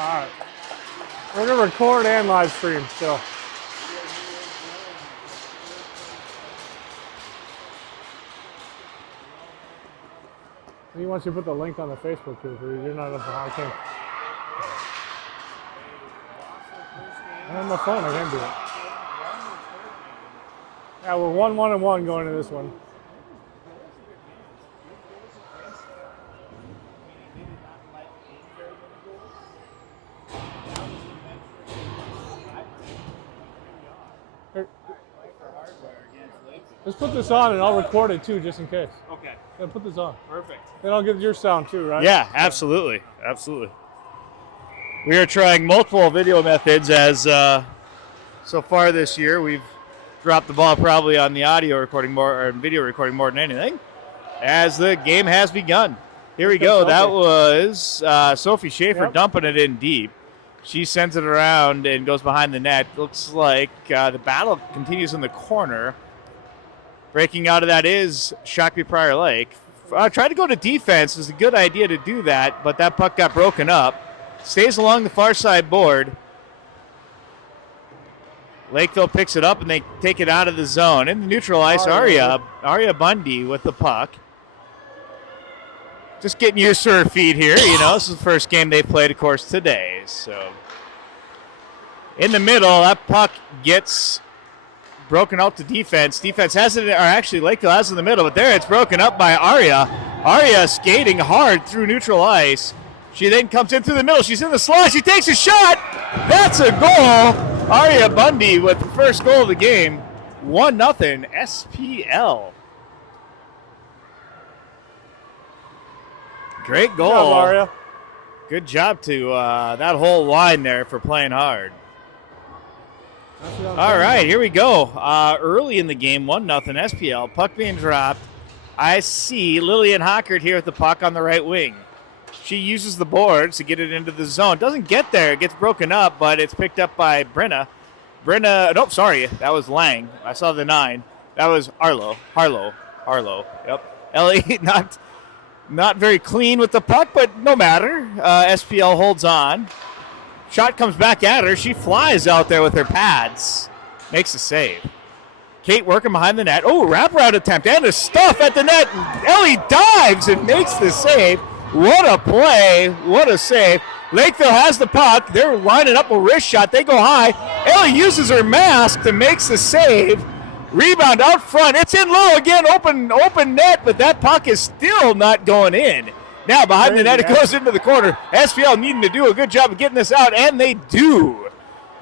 All right. We're going to record and live stream still. He wants you to put the link on the Facebook too, because you're not up on I can't. I'm on my phone, I can't do it. Yeah, we're 1-1-1 going to this one. Here. Let's put this on and I'll record it too, just in case. Okay. Yeah, put this on. Perfect. Then I'll get your sound too, right? Yeah, absolutely. Absolutely. We are trying multiple video methods as so far this year. We've dropped the ball probably on the audio recording more or video recording more than anything as the game has begun. Here we go. That was Sophie Schaefer dumping it in deep. She sends it around and goes behind the net. Looks like the battle continues in the corner. Breaking out of that is Shakopee Prior Lake. Tried to go to defense. It was a good idea to do that, but that puck got broken up. Stays along the far side board. Lakeville picks it up, and they take it out of the zone. In the neutral ice, Aria Bundy with the puck. Just getting used to her feet here. You know, this is the first game they played, of course, today. So in the middle, that puck gets broken out to defense. Defense has it, or actually Lakeville has it in the middle, but there it's broken up by Aria. Aria skating hard through neutral ice. She then comes in through the middle. She's in the slot. She takes a shot. That's a goal. Aria Bundy with the first goal of the game. 1-0 SPL. Great goal. Good job, Aria. Good job to that whole line there for playing hard. All right, here we go. Early in the game, 1-0 SPL. Puck being dropped. I see Lillian Hockert here with the puck on the right wing. She uses the boards to get it into the zone. Doesn't get there. It gets broken up, but it's picked up by Brenna. Nope, sorry. That was Lang. I saw the 9. That was Harlow. Yep. Ellie not very clean with the puck, but no matter. SPL holds on. Shot comes back at her. She flies out there with her pads. Makes a save. Kate working behind the net. Oh, wraparound attempt and a stuff at the net. Ellie dives and makes the save. What a play. What a save. Lakeville has the puck. They're lining up a wrist shot. They go high. Ellie uses her mask to make the save. Rebound out front. It's in low again. Open net, but that puck is still not going in. Now behind the net, it goes into the corner. SPL needing to do a good job of getting this out, and they do.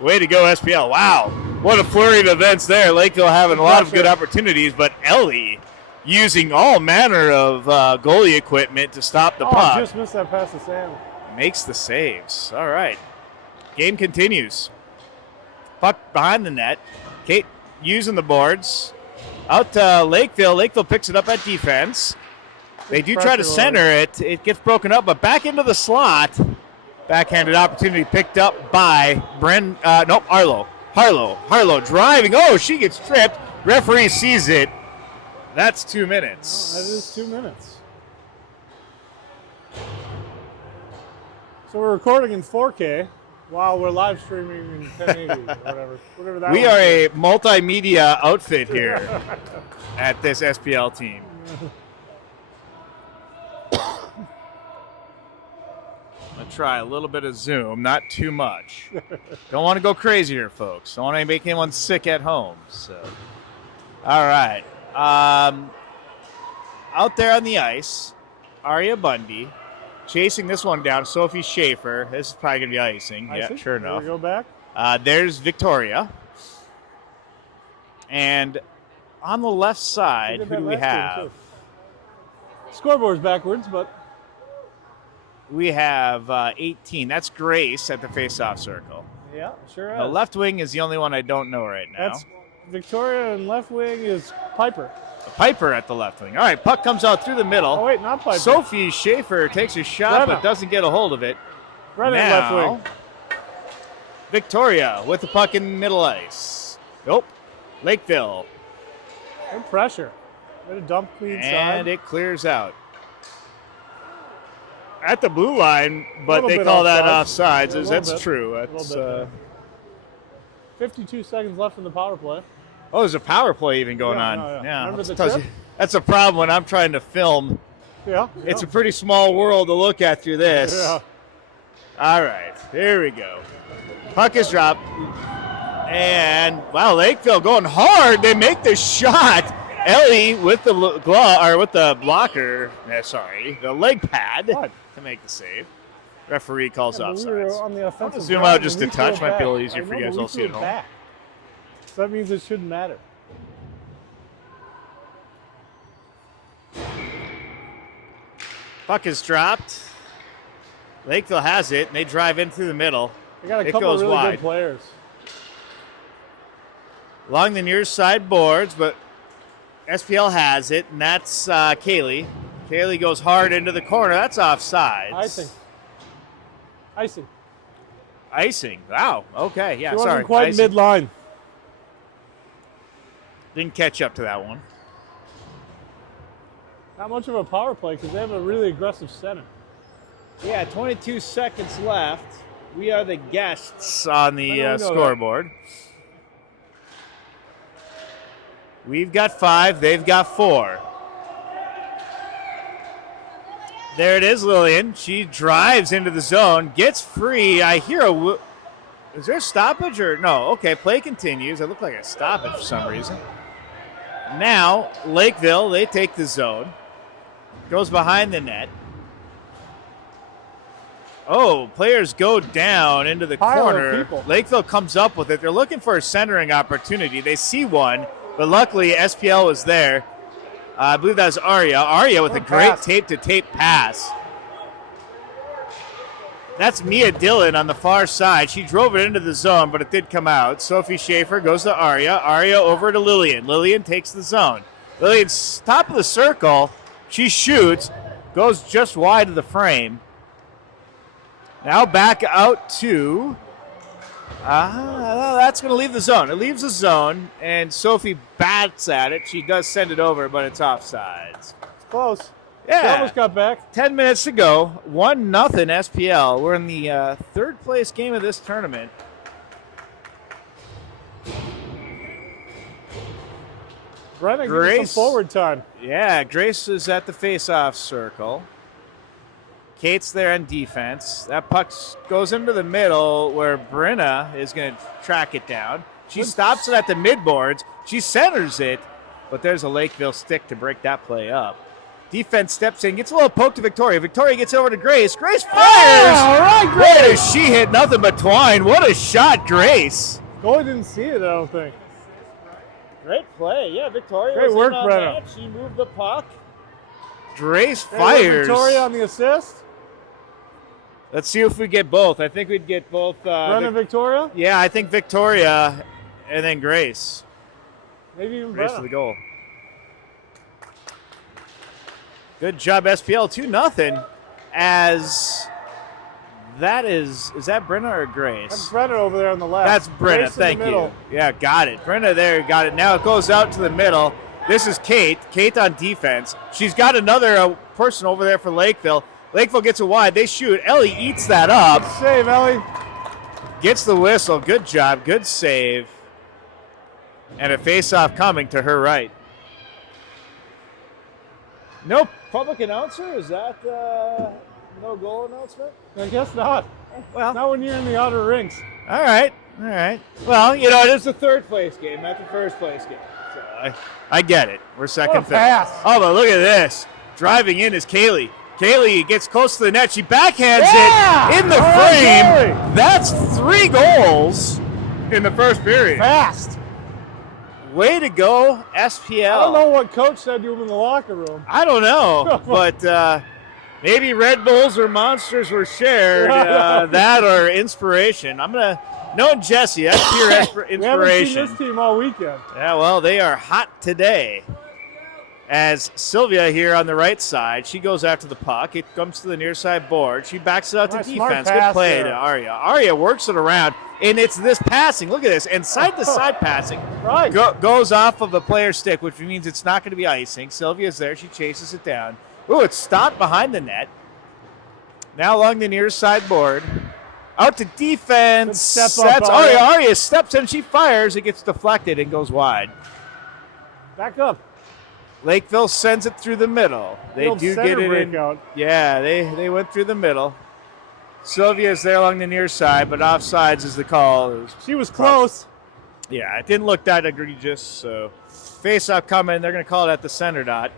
Way to go, SPL. Wow. What a flurry of events there. Lakeville having a lot of good opportunities, but Ellie using all manner of goalie equipment to stop the puck. Just missed that pass to Sam. Makes the saves. All right. Game continues. Puck behind the net. Kate using the boards. Out to Lakeville. Lakeville picks it up at defense. They do try to center it. It gets broken up, but back into the slot. Backhanded opportunity picked up by Harlow. Harlow driving. Oh, she gets tripped. Referee sees it. That's 2 minutes. Oh, that is 2 minutes. So we're recording in 4K while we're live streaming in 1080 or whatever that we are a multimedia outfit here at this SPL team. I'm going to try a little bit of Zoom, not too much. Don't want to go crazy here, folks. Don't want to make anyone sick at home. So, all right. Out there on the ice, Aria Bundy chasing this one down. Sophie Schaefer. This is probably going to be icing. Yeah, sure enough. Go back. There's Victoria. And on the left side, who do we have? Scoreboard's backwards, but we have 18. That's Grace at the face-off circle. Yeah, sure is. The left wing is the only one I don't know right now. That's Victoria, and left wing is Piper. Piper at the left wing. All right, puck comes out through the middle. Oh, wait, not Piper. Sophie Schaefer takes a shot but doesn't get a hold of it. Brennan left wing. Victoria with the puck in middle ice. Nope. Lakeville. Good pressure. Way to dump clean side. And it clears out. at the blue line, but Little they bit call that offside. offsides. Yeah, a little That's bit. true. A little That's bit, 52 seconds left in the power play. oh, there's a power play even going Yeah, on. yeah. Remember the tells trip? you- that's a problem when I'm trying to film. Yeah. It's a pretty small world to look at through this. Yeah. All right, here we go. Puck is dropped. And, wow, Lakeville going hard. They make the shot. Ellie with the glove, or with the blocker, the leg pad What? to make the save. Referee calls Yeah, but we were offsides. on the offensive zoom zone out just and a we threw touch. it Might be a little back. easier I for you know, guys but we all see threw at it home. back. So that means it shouldn't matter. Puck is dropped. Lakeville has it, and they drive in through the middle. They got a It couple of goes really wide. good players. Along the near side boards, but SPL has it, and that's Kaylee. Kaylee goes hard into the corner. That's offsides. Icing. Icing. Wow. Okay. Yeah. She sorry. wasn't quite Icing. midline. Didn't catch up to that one. Not much of a power play because they have a really aggressive center. Yeah. 22 seconds left. We are the guests on I the know that. scoreboard. We've got 5. They've got 4. There it is, Lillian. She drives into the zone, gets free. I hear is there a stoppage or no? Okay, play continues. It looked like a stoppage for some reason. Now, Lakeville, they take the zone. Goes behind the net. Oh, players go down into the Pile of corner. people. Lakeville comes up with it. They're looking for a centering opportunity. They see one, but luckily SPL was there. I believe that was Arya. Arya with a Good great pass. tape-to-tape pass. That's Mia Dillon on the far side. She drove it into the zone, but it did come out. Sophie Schaefer goes to Arya. Arya over to Lillian. Lillian takes the zone. Lillian's top of the circle. She shoots, goes just wide of the frame. Now back out to... that's going to leave the zone. It leaves the zone, and Sophie bats at it. She does send it over, but it's offsides. It's close. Yeah. She almost got back. 10 minutes to go. 1-0 SPL. We're in the third place game of this tournament. Brenna, give us Grace. some forward time. Yeah, Grace is at the face-off circle. Kate's there on defense. That puck goes into the middle where Brenna is going to track it down. She stops it at the midboards. She centers it, but there's a Lakeville stick to break that play up. Defense steps in, gets a little poke to Victoria. Victoria gets over to Grace. Grace fires! All right, Boy, Grace. does she hit nothing but twine. What a shot, Grace. Goalie didn't see it, I don't think. Great play. Yeah, Victoria Great was work, in on Brenna. that. She moved the puck. Grace Hey, look, fires. Victoria on the assist. Let's see if we get both. I think we'd get both. Brenna, Victoria. Yeah, I think Victoria and then Grace. Maybe even Grace for Brenna. the goal. Good job, SPL. 2-0. As that is that Brenna or Grace? That's Brenna over there on the left. That's Brenna. Grace in the Thank you. middle. Yeah, got it. Brenna there, got it. Now it goes out to the middle. This is Kate. Kate on defense. She's got another person over there for Lakeville. Lakeville gets it wide. They shoot. Ellie eats that up. Save, Ellie. Gets the whistle. Good job. Good save. And a face-off coming to her right. No public announcer? Is that no goal announcement? I guess not. Well, Not when you're in the outer rings. all right. All right. Well, you know, it is the third place game, not the first place game. So I get it. We're second, What a pass. Oh, but look at this. Driving in is Kaylee. Kaylee gets close to the net. She backhands Yeah! it in the All right, frame. Kaylee. That's 3 goals in the first period. Fast. Way to go, SPL. I don't know what coach said to him in the locker room. I don't know, but maybe Red Bulls or Monsters were shared. That or inspiration. I'm gonna knowing Jesse. That's pure We haven't seen inspiration. this team all weekend. Yeah, well, they are hot today. As Sylvia here on the right side, she goes after the puck. It comes to the near side board. She backs it out to Nice, smart defense. Good pass play there. to Arya. Arya works it around, and it's this passing. Look at this, and side-to-side passing. Right. Goes off of a player's stick, which means it's not going to be icing. Sylvia's there. She chases it down. Ooh, it's stopped behind the net. Now along the near side board. Out to defense. Good step up, That's Arya. Arya steps in. She fires. It gets deflected and goes wide. Back up. Lakeville sends it through the middle. They Field do center get it in. breakout. Yeah, they went through the middle. Sylvia's there along the near side, but offsides is the call. She was close. Yeah, it didn't look that egregious. So face-off coming. They're going to call it at the center dot.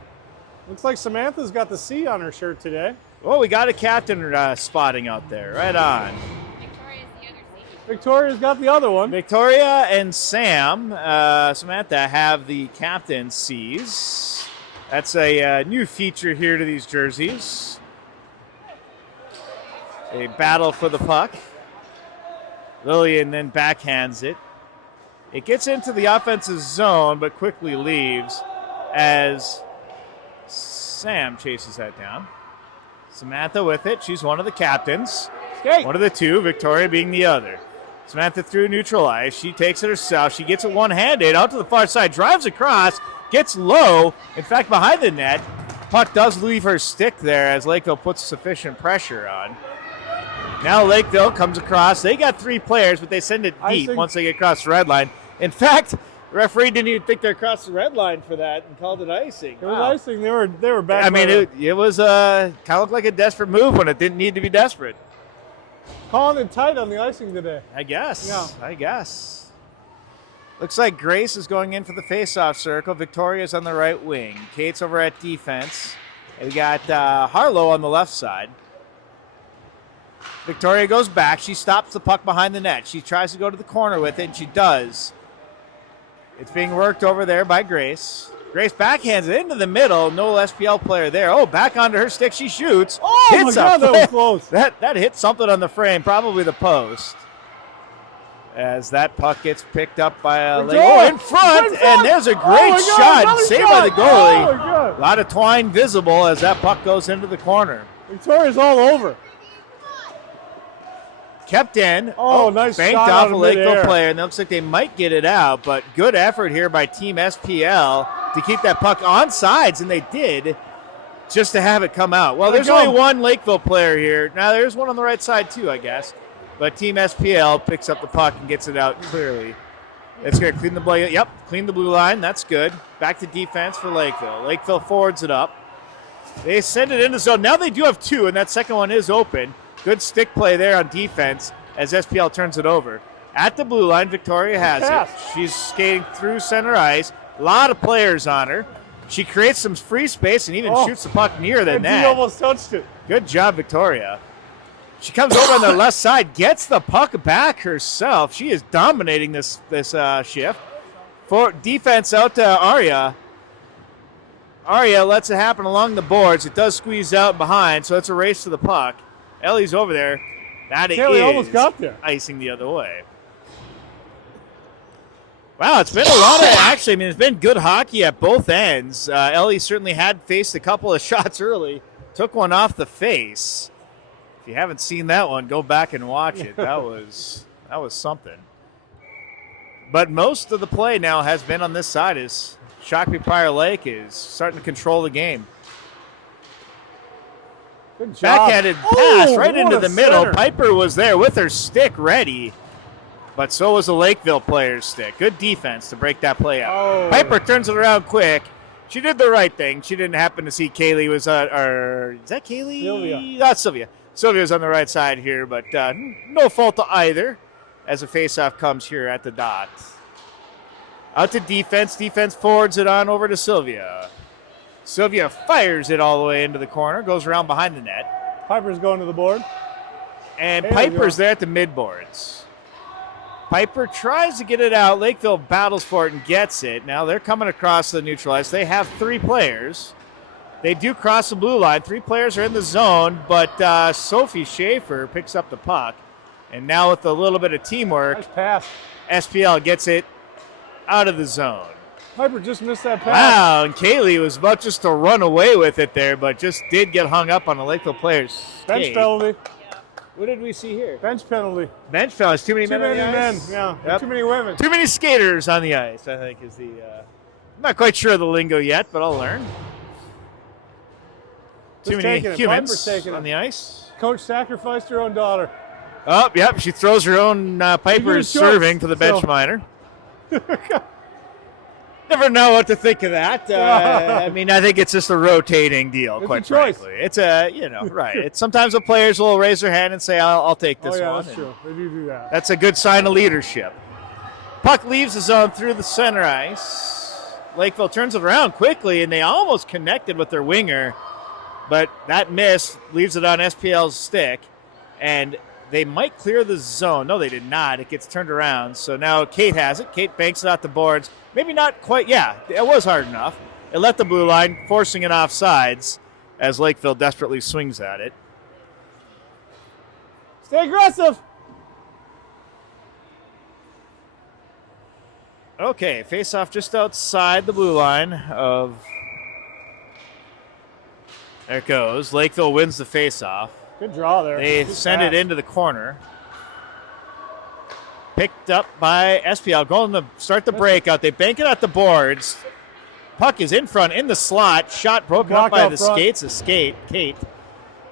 Looks like Samantha's got the C on her shirt today. Oh, we got a captain spotting out there. Right on. Victoria's the other seat. Victoria's got the other one. Victoria and Samantha have the captain C's. That's a new feature here to these jerseys. A battle for the puck. Lillian then backhands it. It gets into the offensive zone, but quickly leaves as Sam chases that down. Samantha with it. She's one of the captains. Skate. One of the two, Victoria being the other. Samantha through neutral ice. She takes it herself. She gets it one-handed out to the far side, drives across, gets low. In fact, behind the net, puck does leave her stick there as Lakeville puts sufficient pressure on. Now Lakeville comes across. They got 3 players, but they send it deep Icing. once they get across the red line. In fact, the referee didn't even think they crossed the red line for that and called it icing. It was Wow. icing. They were back. I mean, by the- it was kind of looked like a desperate move when it didn't need to be desperate. calling it tight on the icing today. I guess. Yeah. I guess. Looks like Grace is going in for the face-off circle. Victoria's on the right wing. Kate's over at defense. And we got Harlow on the left side. Victoria goes back. She stops the puck behind the net. She tries to go to the corner with it, and she does. It's being worked over there by Grace. Grace backhands it into the middle. No SPL player there. Oh, back onto her stick. She shoots. Oh, my Hits God, a that was close. That hit something on the frame, probably the post. As that puck gets picked up by a Victoria! oh, in front, and there's a Oh, great my God, shot, another saved shot. by the goalie. Oh, my God. A lot of twine visible as that puck goes into the corner. Victoria's all over. Kept in. Oh, nice banked shot off out a of Lakeville midair. player, and it looks like they might get it out, but good effort here by Team SPL to keep that puck on sides, and they did, just to have it come out. Well, there's only one Lakeville player here. Now, there's one on the right side, too, I guess. But Team SPL picks up the puck and gets it out clearly. It's going to clean the blue. Yep, clean the blue line. That's good. Back to defense for Lakeville. Lakeville forwards it up. They send it into zone. Now they do have 2, and that second one is open. Good stick play there on defense as SPL turns it over. At the blue line, Victoria has it. She's skating through center ice. A lot of players on her. She creates some free space and even shoots the puck near the And he net. almost touched it. Good job, Victoria. She comes over on the left side, gets the puck back herself. She is dominating this shift. For defense out to Arya. Arya lets it happen along the boards. It does squeeze out behind, so it's a race to the puck. Ellie's over there. That Kelly is almost got there. icing the other way. Wow, it's been a lot of actually. I mean, it's been good hockey at both ends. Ellie certainly had faced a couple of shots early. Took one off the face. If you haven't seen that one, go back and watch it. That was something. But most of the play now has been on this side. Is Shakopee Prior Lake is starting to control the game. Good job. Backhanded pass Oh, right what into a the middle. center. Piper was there with her stick ready, but so was the Lakeville player's stick. Good defense to break that play out. Oh. Piper turns it around quick. She did the right thing. She didn't happen to see Kaylee was or is that Kaylee? Sylvia. That's Sylvia. Sylvia's on the right side here, but no fault to either as a faceoff comes here at the dot. Out to defense. Defense forwards it on over to Sylvia. Sylvia fires it all the way into the corner, goes around behind the net. Piper's going to the board. And There we Piper's go. there at the midboards. Piper tries to get it out. Lakeville battles for it and gets it. Now they're coming across the neutral ice. They have 3 players. They do cross the blue line. 3 players are in the zone, but Sophie Schaefer picks up the puck. And now with a little bit of teamwork, Nice pass. SPL gets it out of the zone. Piper just missed that pass. Wow, and Kaylee was about just to run away with it there, but just did get hung up on the Lakeville player's Bench skate. penalty. What did we see here? Bench penalty. Bench fellas. Too many Too men on many the men. ice? Yeah. Yep. Too many women. Too many skaters on the ice, I think, is the. I'm not quite sure of the lingo yet, but I'll learn. Too Just many taking it. humans Piper's taking on it. the ice. coach sacrificed her own daughter. Oh, yep. She throws her own Piper's serving to the bench minor. Never know what to think of that. I mean, I think it's just a rotating deal, It's quite a choice. frankly. It's right. It's, sometimes the players will raise their hand and say, I'll take this Oh, yeah, one. that's And true. They do that. that's a good sign of leadership. Puck leaves the zone through the center ice. Lakeville turns it around quickly, and they almost connected with their winger, but that miss leaves it on SPL's stick, and they might clear the zone. No, they did not. It gets turned around. So now Kate has it. Kate banks it out the boards. Maybe not quite. Yeah, it was hard enough. It left the blue line, forcing it off sides as Lakeville desperately swings at it. Stay aggressive. Okay, face-off just outside the blue line of... There it goes. Lakeville wins the face-off. Good draw there. They Good send pass. it into the corner. Picked up by SPL. Going to start the breakout. They bank it at the boards. Puck is in front in the slot. Shot broken up Block by out the front. Kate.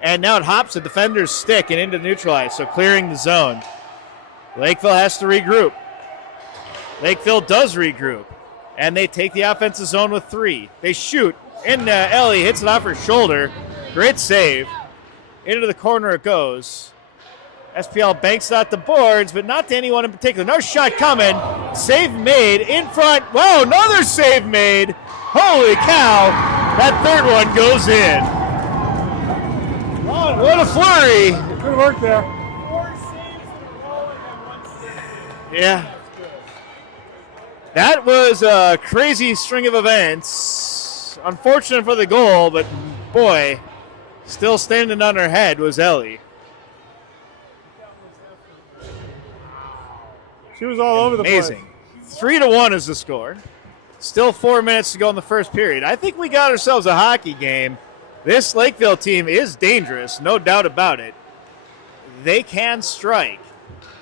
And now it hops the defender's stick and into neutralize, so clearing the zone. Lakeville has to regroup. Lakeville does regroup. And they take the offensive zone with 3. They shoot. And Ellie hits it off her shoulder. Great save. Into the corner it goes. SPL banks it out the boards, but not to anyone in particular. No shot coming. Save made in front. Wow, another save made. Holy cow. That third one goes in. What a flurry. Good work there. Yeah. That was a crazy string of events. Unfortunate for the goal, but boy, still standing on her head was Ellie. She was all over the place. Amazing. 3-1 is the score. Still 4 minutes to go in the first period. I think we got ourselves a hockey game. This Lakeville team is dangerous, no doubt about it. They can strike.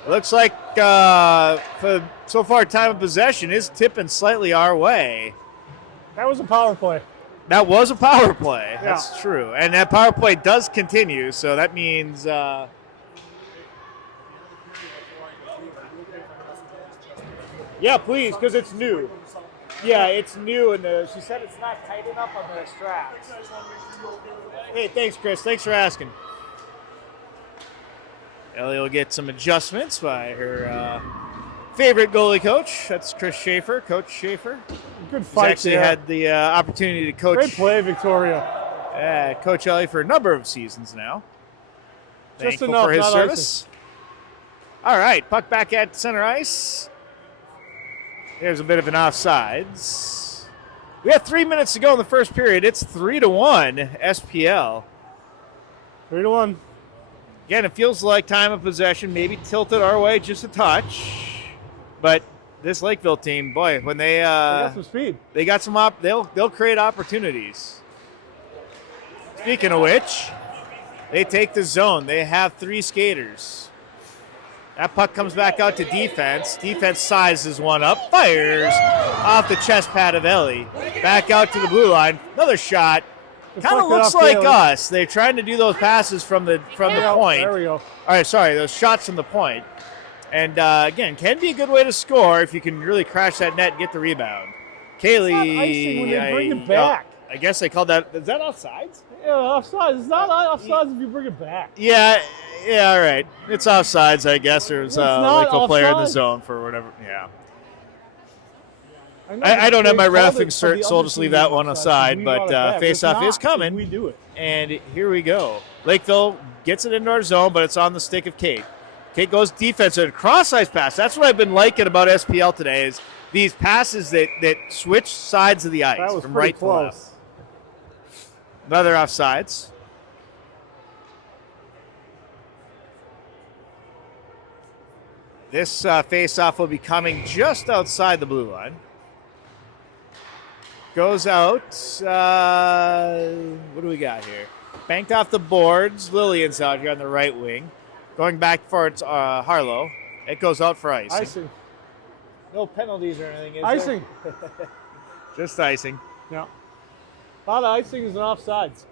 Looks like for so far time of possession is tipping slightly our way. That was a power play. That was a power play. Yeah. That's true. And that power play does continue, so that means yeah, please, because it's new. Yeah, it's new, and she said it's not tight enough on the straps. Hey, thanks, Chris. Thanks for asking. Ellie will get some adjustments by her favorite goalie coach. That's Chris Schaefer, Coach Schaefer. Good He's fight actually there. had the opportunity to coach Great play, Victoria. Coach Ellie for a number of seasons now. Just Thankful enough, for his not service. All right, puck back at center ice. There's a bit of an offsides. We have 3 minutes to go in the first period. It's 3-1 SPL. 3-1. Again, it feels like time of possession maybe tilted our way just a touch. But this Lakeville team, boy, when they They got some speed. they got some they'll create opportunities. Speaking of which, they take the zone. They have 3 skaters. That puck comes back out to defense. Defense sizes one up, fires off the chest pad of Ellie. Back out to the blue line. Another shot. Kind of looks like us. They're trying to do those passes from the point. There we go. All right, sorry, those shots from the point. And again, can be a good way to score if you can really crash that net and get the rebound. Kaylee, It's not icing when they bring it back. I guess they called that. Is that offsides? Yeah, offsides. It's not offsides if you bring it back. Yeah, all right. It's offsides, I guess. There's a not Lakeville player in the offsides. zone for whatever. Yeah. know I don't have my they called reffing it for the cert, so I'll other just leave team that one offsides, aside. we But brought it back. It's face-off not, is coming. We do it. And here we go. Lakeville gets it into our zone, but it's on the stick of Kate. Kate goes defense and cross-ice pass. That's what I've been liking about SPL today is these passes that switch sides of the ice That was from pretty right to left. close. Another offsides. This face-off will be coming just outside the blue line. Goes out. What do we got here? Banked off the boards. Lillian's out here on the right wing. Going back for it's Harlow. It goes out for icing. Icing. No penalties or anything, is Icing. Just icing. Yeah. A lot of icing is an offsides.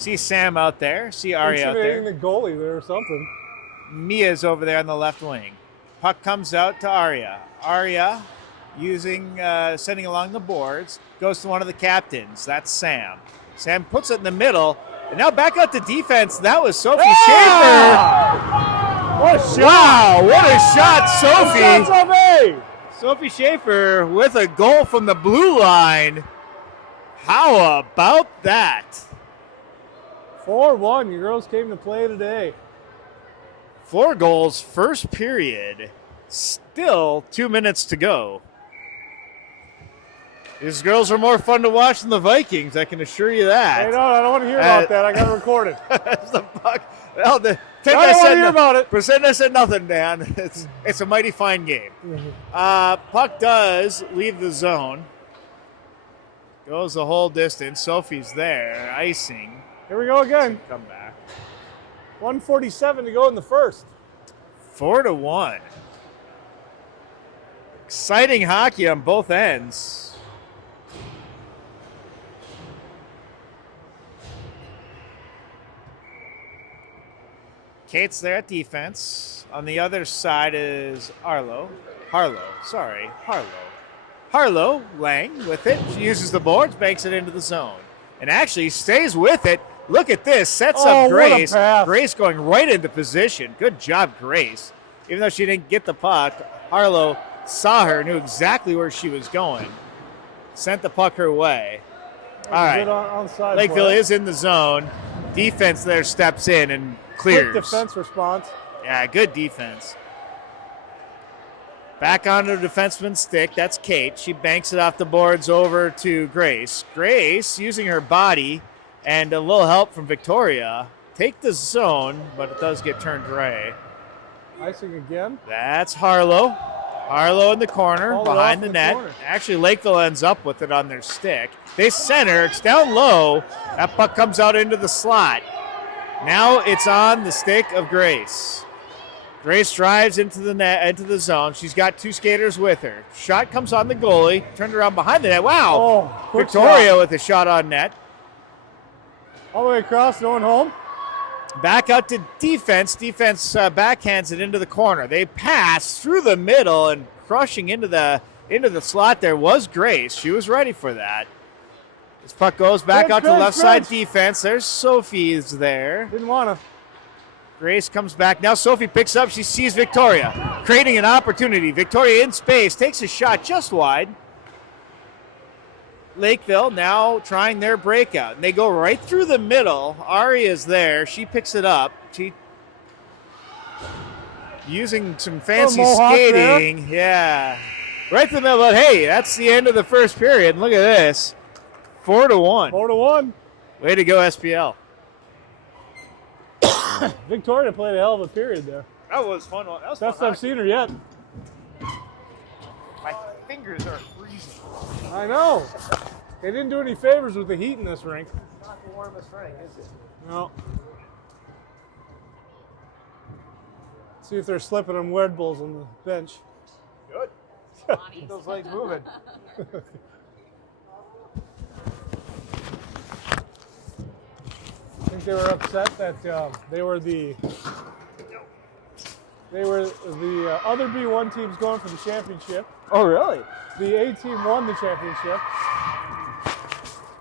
See Sam out there. See Ari out Intimidating there. the goalie there or something. Mia's over there on the left wing. Puck comes out to Arya. Arya, sending along the boards, goes to one of the captains. That's Sam. Sam puts it in the middle, and now back out to defense. That was Sophie Schaefer. What a shot! Wow, what a shot, Good Sophie. shot, Sophie! Sophie Schaefer with a goal from the blue line. How about that? 4-1. Your girls came to play today. 4 goals, first period. Still 2 minutes to go. These girls are more fun to watch than the Vikings, I can assure you that. Hey, no, I don't want to hear about that. I got to record it. As the puck. Well, I don't want to hear about it. Pretend I said nothing, Dan. It's a mighty fine game. Puck does leave the zone. Goes the whole distance. Sophie's there, icing. Here we go again. Come back. 1:47 to go in the first. 4-1. Exciting hockey on both ends. Kate's there at defense. On the other side is Harlow. Harlow, Lang with it. She uses the boards, banks it into the zone. And actually stays with it. Look at this. Sets Oh, up what a Grace. pass. Grace going right into position. Good job, Grace. Even though she didn't get the puck, Harlow saw her, knew exactly where she was going. Sent the puck her way. All right. Good onside Lakeville play. is in the zone. Defense there steps in and clears. Quick defense response. Yeah, good defense. Back onto the defenseman's stick. That's Kate. She banks it off the boards over to Grace. Grace, using her body and a little help from Victoria, take the zone, but it does get turned right. Icing again. That's Harlow. Harlow in the corner, Hauled it behind off the in the net. corner. Actually, Lakeville ends up with it on their stick. They center. It's down low. That puck comes out into the slot. Now it's on the stick of Grace. Grace drives into the net, into the zone. She's got 2 skaters with her. Shot comes on the goalie. Turned around behind the net. Wow. Oh, quick Victoria shot. with a shot on net. All the way across, going home. Back out to defense. Defense backhands it into the corner. They pass through the middle and crushing into the slot there was Grace. She was ready for that. This puck goes back Good out to left crunch. side defense. There's Sophie is there. Didn't want to. Grace comes back. Now Sophie picks up. She sees Victoria, creating an opportunity. Victoria in space, takes a shot just wide. Lakeville now trying their breakout. And they go right through the middle. Ari is there. She picks it up. She using some fancy Mohawk skating. Yeah. Right through the middle. But hey, that's the end of the first period. And look at this. 4-1. 4-1. Way to go, SPL. Victoria played a hell of a period there. That was fun. That was Best fun I've seen her yet. My fingers are freezing. I know. They didn't do any favors with the heat in this rink. Not the warmest rink, is it? No. See if they're slipping them Red Bulls on the bench. Good. Keep those legs moving. I think they were upset that they were the other B1 teams going for the championship. Oh, really? The A team won the championship.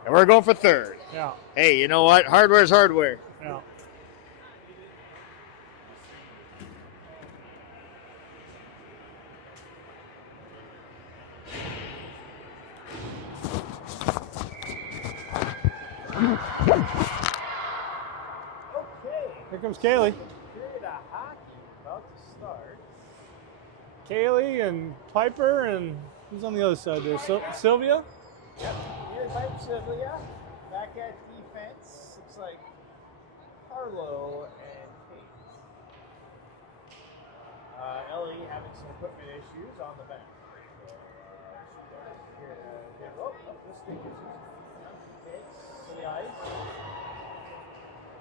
And we're going for third. Yeah. Hey, you know what? Hardware's hardware. Yeah. Here comes Kaylee. Period of hockey about to start. Kaylee and Piper and who's on the other side there? Sylvia? Yep. Here's Hype Sylvia. Back at defense. Looks like Harlow and Kate. Ellie having some equipment issues on the bench. This thing is to the ice.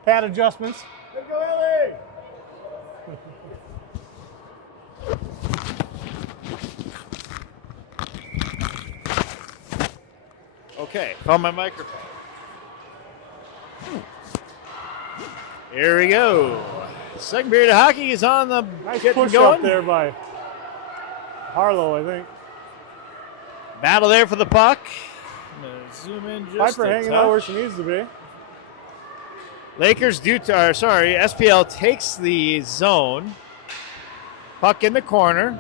Pad adjustments. Good go, Ellie! Okay, found my microphone. Here we go. Second period of hockey is on the Nice getting push going. up there by Harlow, I think. Battle there for the puck. I'm gonna zoom in just Piper a hanging out where touch. she needs to be. SPL takes the zone. Puck in the corner.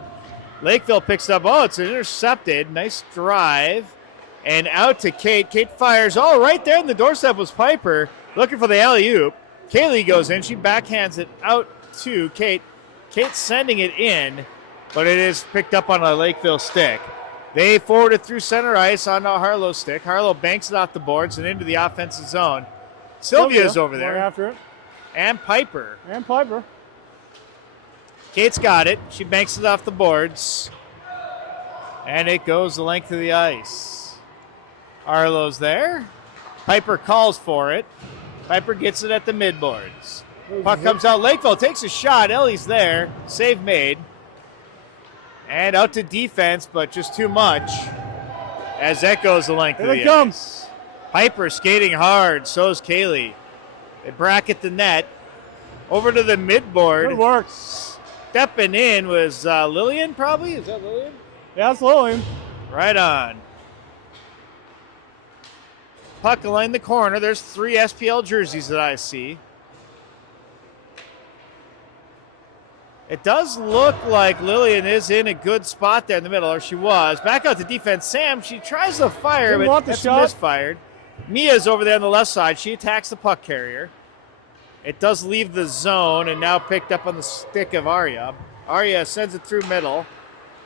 Lakeville picks up. Oh, it's intercepted. Nice drive. And out to Kate. Kate fires. Oh, right there in the doorstep was Piper. Looking for the alley-oop. Kaylee goes in. She backhands it out to Kate. Kate's sending it in, but it is picked up on a Lakeville stick. They forward it through center ice on a Harlow stick. Harlow banks it off the boards and into the offensive zone. Sylvia's over going there. after it. And Piper. And Piper. Kate's got it. She banks it off the boards. And it goes the length of the ice. Harlow's there. Piper calls for it. Piper gets it at the midboards. Puck comes out. Lakeville takes a shot. Ellie's there. Save made. And out to defense, but just too much. As that goes the length Here of it the comes. ice. Piper skating hard. So is Kaylee. They bracket the net. Over to the midboard. Good work. Stepping in was Lillian, probably? Is that Lillian? Yeah, it's Lillian. Right on. Puck along the corner. There's 3 SPL jerseys that I see. It does look like Lillian is in a good spot there in the middle, or she was. Back out to defense. Sam, she tries to fire, Didn't but want the that's shot. misfired. Mia's over there on the left side. She attacks the puck carrier. It does leave the zone and now picked up on the stick of Arya. Arya sends it through middle.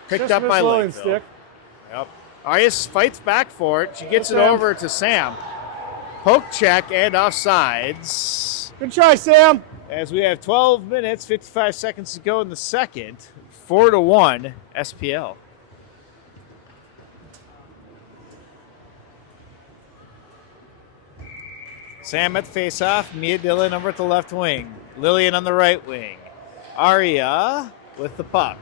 Picked Just up by missed Lillian's Lakeville. stick. Yep. Arya fights back for it. She gets Go it Sam. over to Sam. Poke check and offsides. Good try, Sam. As we have 12 minutes, 55 seconds to go in the second. 4-1 SPL. Sam at faceoff. Mia Dillon over at the left wing. Lillian on the right wing. Arya with the puck.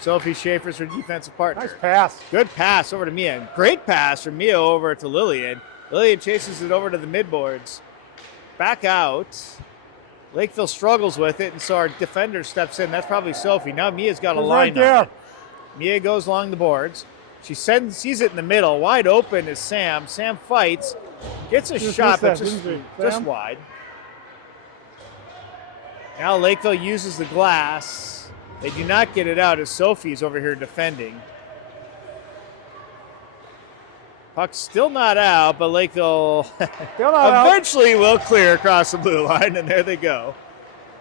Sophie Schaefer's her defensive partner. Nice pass. Good pass over to Mia. Great pass from Mia over to Lillian. Lillian chases it over to the midboards. Back out. Lakeville struggles with it, and so our defender steps in. That's probably Sophie. Now Mia's got a It's line right there. on it. Mia goes along the boards. She sees it in the middle. Wide open is Sam. Sam fights. Gets a Just shot, missed but that, just didn't she, Sam? wide. Now Lakeville uses the glass. They do not get it out as Sophie's over here defending. Puck's still not out, but Lakeville Still not out. eventually will clear across the blue line, and there they go.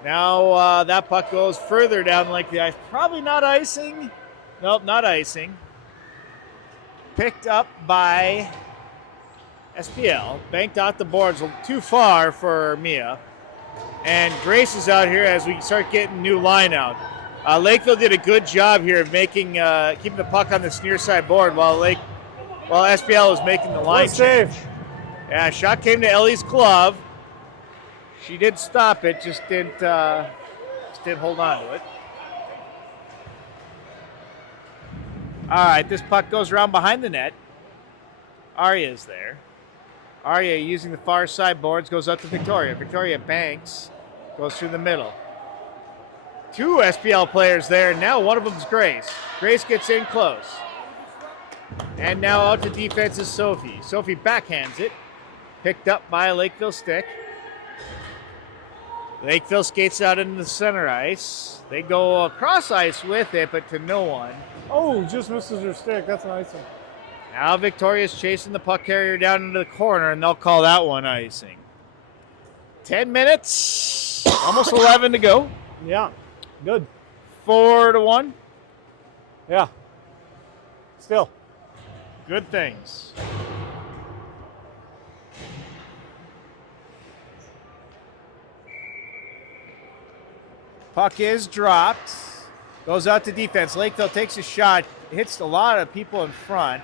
Now that puck goes further down like the ice. Probably not icing. Nope, not icing. Picked up by SPL. Banked out the boards too far for Mia. And Grace is out here as we start getting new line out. Lakeville did a good job here of making keeping the puck on this near side board while SPL was making the line Good change. save. Yeah, shot came to Ellie's glove. She did stop it, just didn't hold on to it. All right, this puck goes around behind the net. Arya's there. Arya using the far side boards goes up to Victoria. Victoria banks, goes through the middle. 2 SPL players there. Now one of them is Grace. Grace gets in close. And now out to defense is Sophie. Sophie backhands it. Picked up by a Lakeville stick. Lakeville skates out into the center ice. They go across ice with it, but to no one. Oh, just misses her stick. That's an icing. Now Victoria's chasing the puck carrier down into the corner, and they'll call that one icing. 10 minutes, almost 11 to go. Yeah. Good. 4-1. Yeah. Still. Good things. Puck is dropped. Goes out to defense. Lakeville takes a shot. Hits a lot of people in front.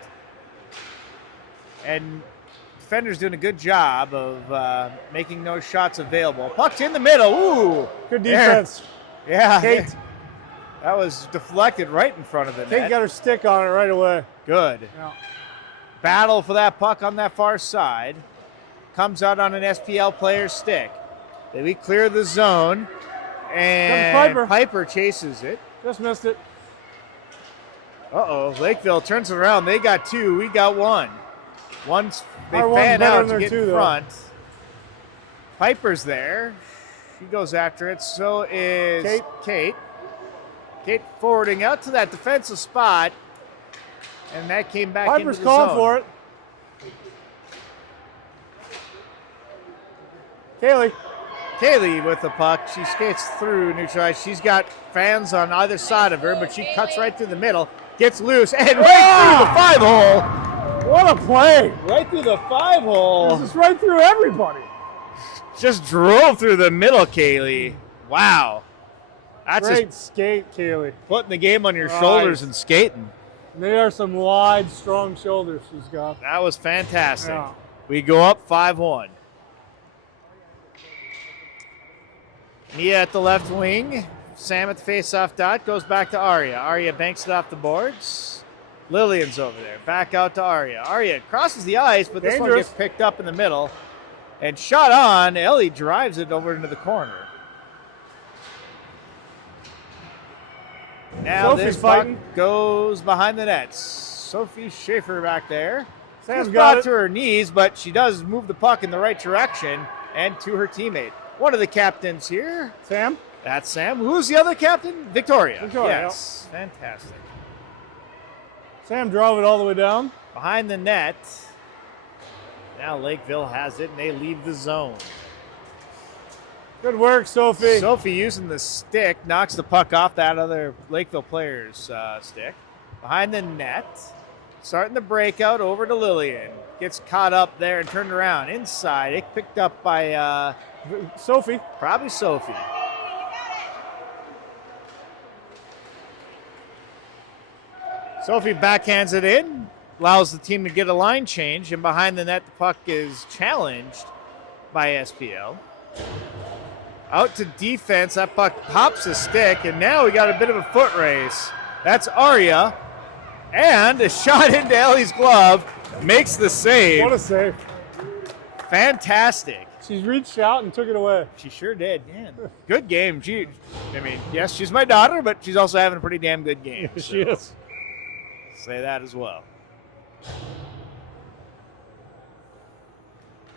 And defender's doing a good job of making those shots available. Puck's in the middle. Ooh. Good There. defense. Yeah. Kate. That was deflected right in front of the Kate net. got her stick on it right away. Good. Yeah. Battle for that puck on that far side. Comes out on an SPL player's stick. We clear the zone, and Piper. Piper chases it. Just missed it. Uh-oh, Lakeville turns it around. They got 2, we got 1. They Our one's fan better out than to their get 2, in though. front. Piper's there. She goes after it. So is Kate. Kate forwarding out to that defensive spot. And that came back Piper's into the calling zone. for it. Kaylee with the puck. She skates through neutral ice. She's got fans on either side of her, but she cuts right through the middle, gets loose, and right through the 5-hole. What a play! Right through the 5-hole. This is right through everybody. Just drove through the middle, Kaylee. Wow. That's Great just skate, Kaylee. putting the game on your Right. shoulders and skating. They are some wide, strong shoulders she's got. That was fantastic. Yeah. We go up 5-1. Mia at the left wing. Sam at the faceoff dot. Goes back to Arya. Arya banks it off the boards. Lillian's over there. Back out to Arya. Arya crosses the ice, but this one Dangerous. gets picked up in the middle. And shot on. Ellie drives it over into the corner. Now Sophie's this puck fighting. goes behind the nets. Sophie Schaefer back there. Sam's She's got brought it. to her knees, but she does move the puck in the right direction and to her teammate. One of the captains here. Sam? That's Sam. Who's the other captain? Victoria. Victoria, Yes. Fantastic. Sam drove it all the way down. Behind the net. Now Lakeville has it, and they leave the zone. Good work, Sophie. Sophie using the stick knocks the puck off that other Lakeville player's stick. Behind the net. Starting the breakout over to Lillian. Gets caught up there and turned around. Inside. It picked up by Sophie. probably Sophie. Sophie backhands it in. Allows the team to get a line change. And behind the net, the puck is challenged by SPL. Out to defense. That puck pops a stick. And now we got a bit of a foot race. That's Arya. And a shot into Ellie's glove. Makes the save. What a save. Fantastic. She's reached out and took it away. She sure did. Yeah. Good game. Yes, she's my daughter, but she's also having a pretty damn good game. She is. Say that as well.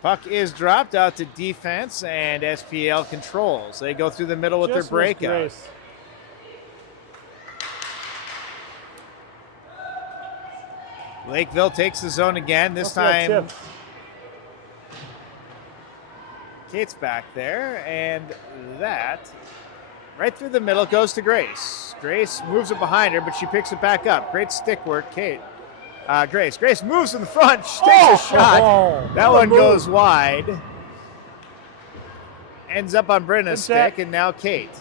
Puck is dropped out to defense, and SPL controls. They go through the middle with Just their missed breakout. Grace. Lakeville takes the zone again. This What's that time, tip? Kate's back there, and that right through the middle goes to Grace. Grace moves it behind her, but she picks it back up. Great stick work, Kate. Grace. Grace moves in the front. She takes a shot. That what a one move. goes wide. Ends up on Brenna's Good check. stick, and now Kate.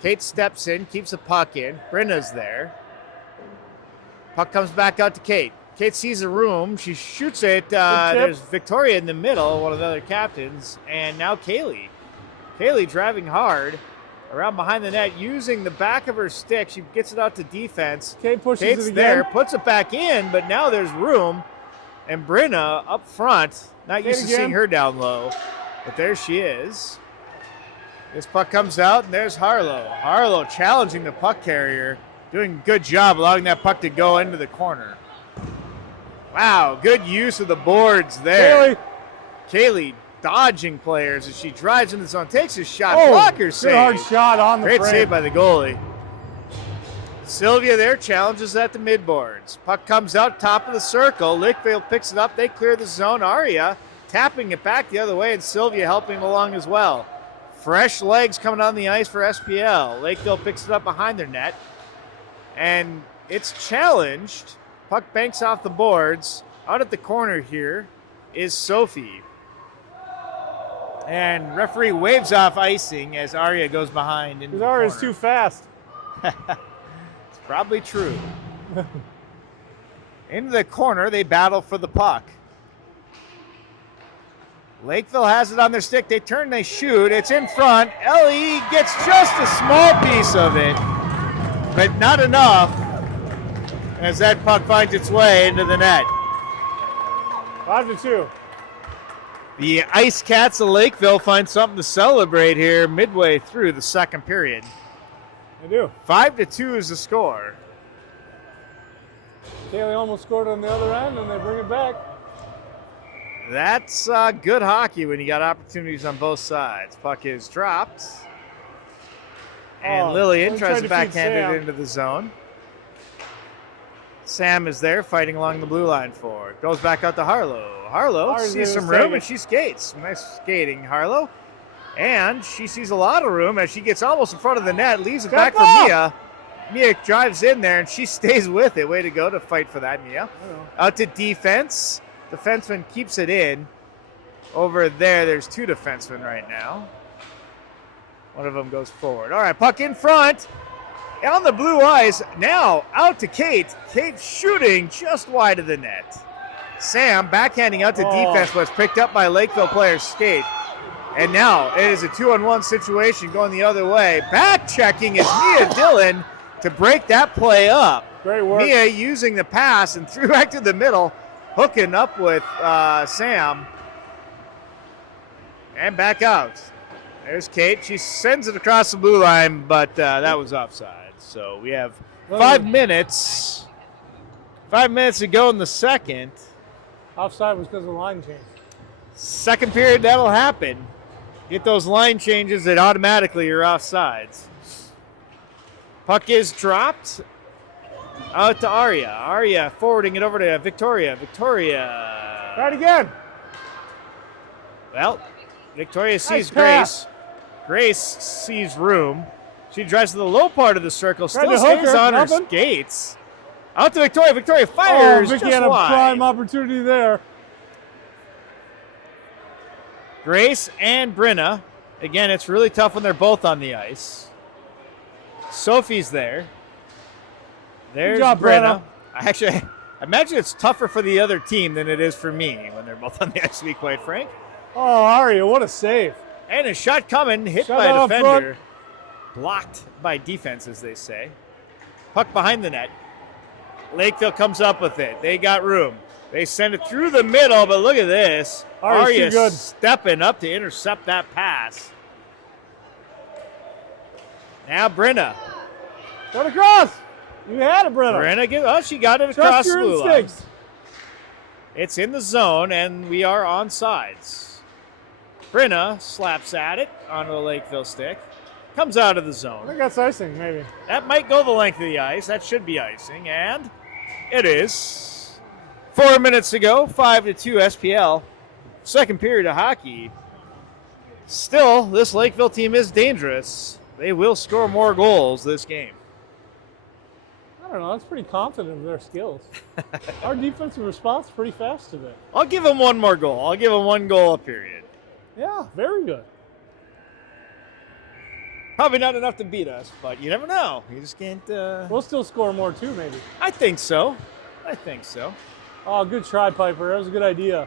Kate steps in, keeps the puck in. Brenna's there. Puck comes back out to Kate. Kate sees a room. She shoots it. There's Victoria in the middle, one of the other captains, and now Kaylee. Kaylee driving hard around behind the net, using the back of her stick. She gets it out to defense. Kate pushes Kate's it again. there, puts it back in, but now there's room. And Brenna up front, not used to again. seeing her down low, but there she is. This puck comes out, and there's Harlow. Harlow challenging the puck carrier, doing a good job allowing that puck to go into the corner. Wow, good use of the boards there. Kaylee dodging players as she drives into the zone, takes a shot, blocker good save. hard shot on the Great frame. save by the goalie. Sylvia there challenges at the midboards. Puck comes out top of the circle. Lakeville picks it up. They clear the zone. Arya tapping it back the other way, and Sylvia helping along as well. Fresh legs coming on the ice for SPL. Lakeville picks it up behind their net, and it's challenged. Puck banks off the boards. Out at the corner here is Sophie. And referee waves off icing as Arya goes behind. Because Arya's too fast. It's probably true. Into the corner, they battle for the puck. Lakeville has it on their stick. They turn, they shoot. It's in front. Ellie gets just a small piece of it, but not enough as that puck finds its way into the net. 5-2. The Ice Cats of Lakeville find something to celebrate here midway through the second period. They do. 5-2 is the score. Kaylee almost scored on the other end, and they bring it back. That's good hockey when you got opportunities on both sides. Puck is dropped. And Lillian well, tries tried to to feed backhand Sam. it into the zone. Sam is there fighting along the blue line for it. Goes back out to Harlow. Harlow Harlow's sees some gonna room save and it. she skates. Nice skating, Harlow. And she sees a lot of room as she gets almost in front of the net, leaves it back Step for up! Mia. Mia drives in there and she stays with it. Way to go to fight for that, Mia. Out to defense. Defenseman keeps it in. Over there's two defensemen right now. One of them goes forward. All right, puck in front. On the blue ice. Now out to Kate. Kate shooting just wide of the net. Sam backhanding out to defense, but it's picked up by Lakeville players Skate. And now it is a 2-on-1 situation going the other way. Back checking is Mia Dillon to break that play up. Great work. Mia using the pass and threw back to the middle, hooking up with Sam. And back out. There's Kate. She sends it across the blue line, but that was offside. So we have 5 minutes. 5 minutes to go in the second. Offside was because of the line change. Second period, that'll happen. Get those line changes, and automatically you're offsides. Puck is dropped. Out to Arya. Arya forwarding it over to Victoria. Victoria. Try it again. Well, Victoria sees Nice pass. Grace sees room. She drives to the low part of the circle, Tried still to hook stays her, on her nothing. skates. Out to Victoria. Victoria Oh, fires Vicky just had a wide. prime opportunity there. Grace and Brenna. Again, it's really tough when they're both on the ice. Sophie's there. There's Good job, Brenna. Brenna. Actually, I imagine it's tougher for the other team than it is for me when they're both on the ice, to be quite frank. Oh, Aria, what a save. And a shot coming, hit Shot by a out defender. Blocked by defense, as they say. Puck behind the net. Lakeville comes up with it. They got room. They send it through the middle, but look at this. Aria's too Arya good. stepping up to intercept that pass. Now Brenna. Got across. You had it, Brenna. Brenna, she got it across Trust the your blue line. instincts. It's in the zone, and we are on sides. Brenna slaps at it onto a Lakeville stick. Comes out of the I zone. think that's icing, maybe. That might go the length of the ice. That should be icing, and it is. 4 minutes to go, 5-2 SPL. Second period of hockey. Still, this Lakeville team is dangerous. They will score more goals this game. I don't know. That's pretty confident of their skills. Our defensive response is pretty fast today. I'll give them one more goal. I'll give them 1 goal a period. Yeah, very good. Probably not enough to beat us, but you never know. You just can't. We'll still score more, too, maybe. I think so. I think so. Oh, good try, Piper. That was a good idea.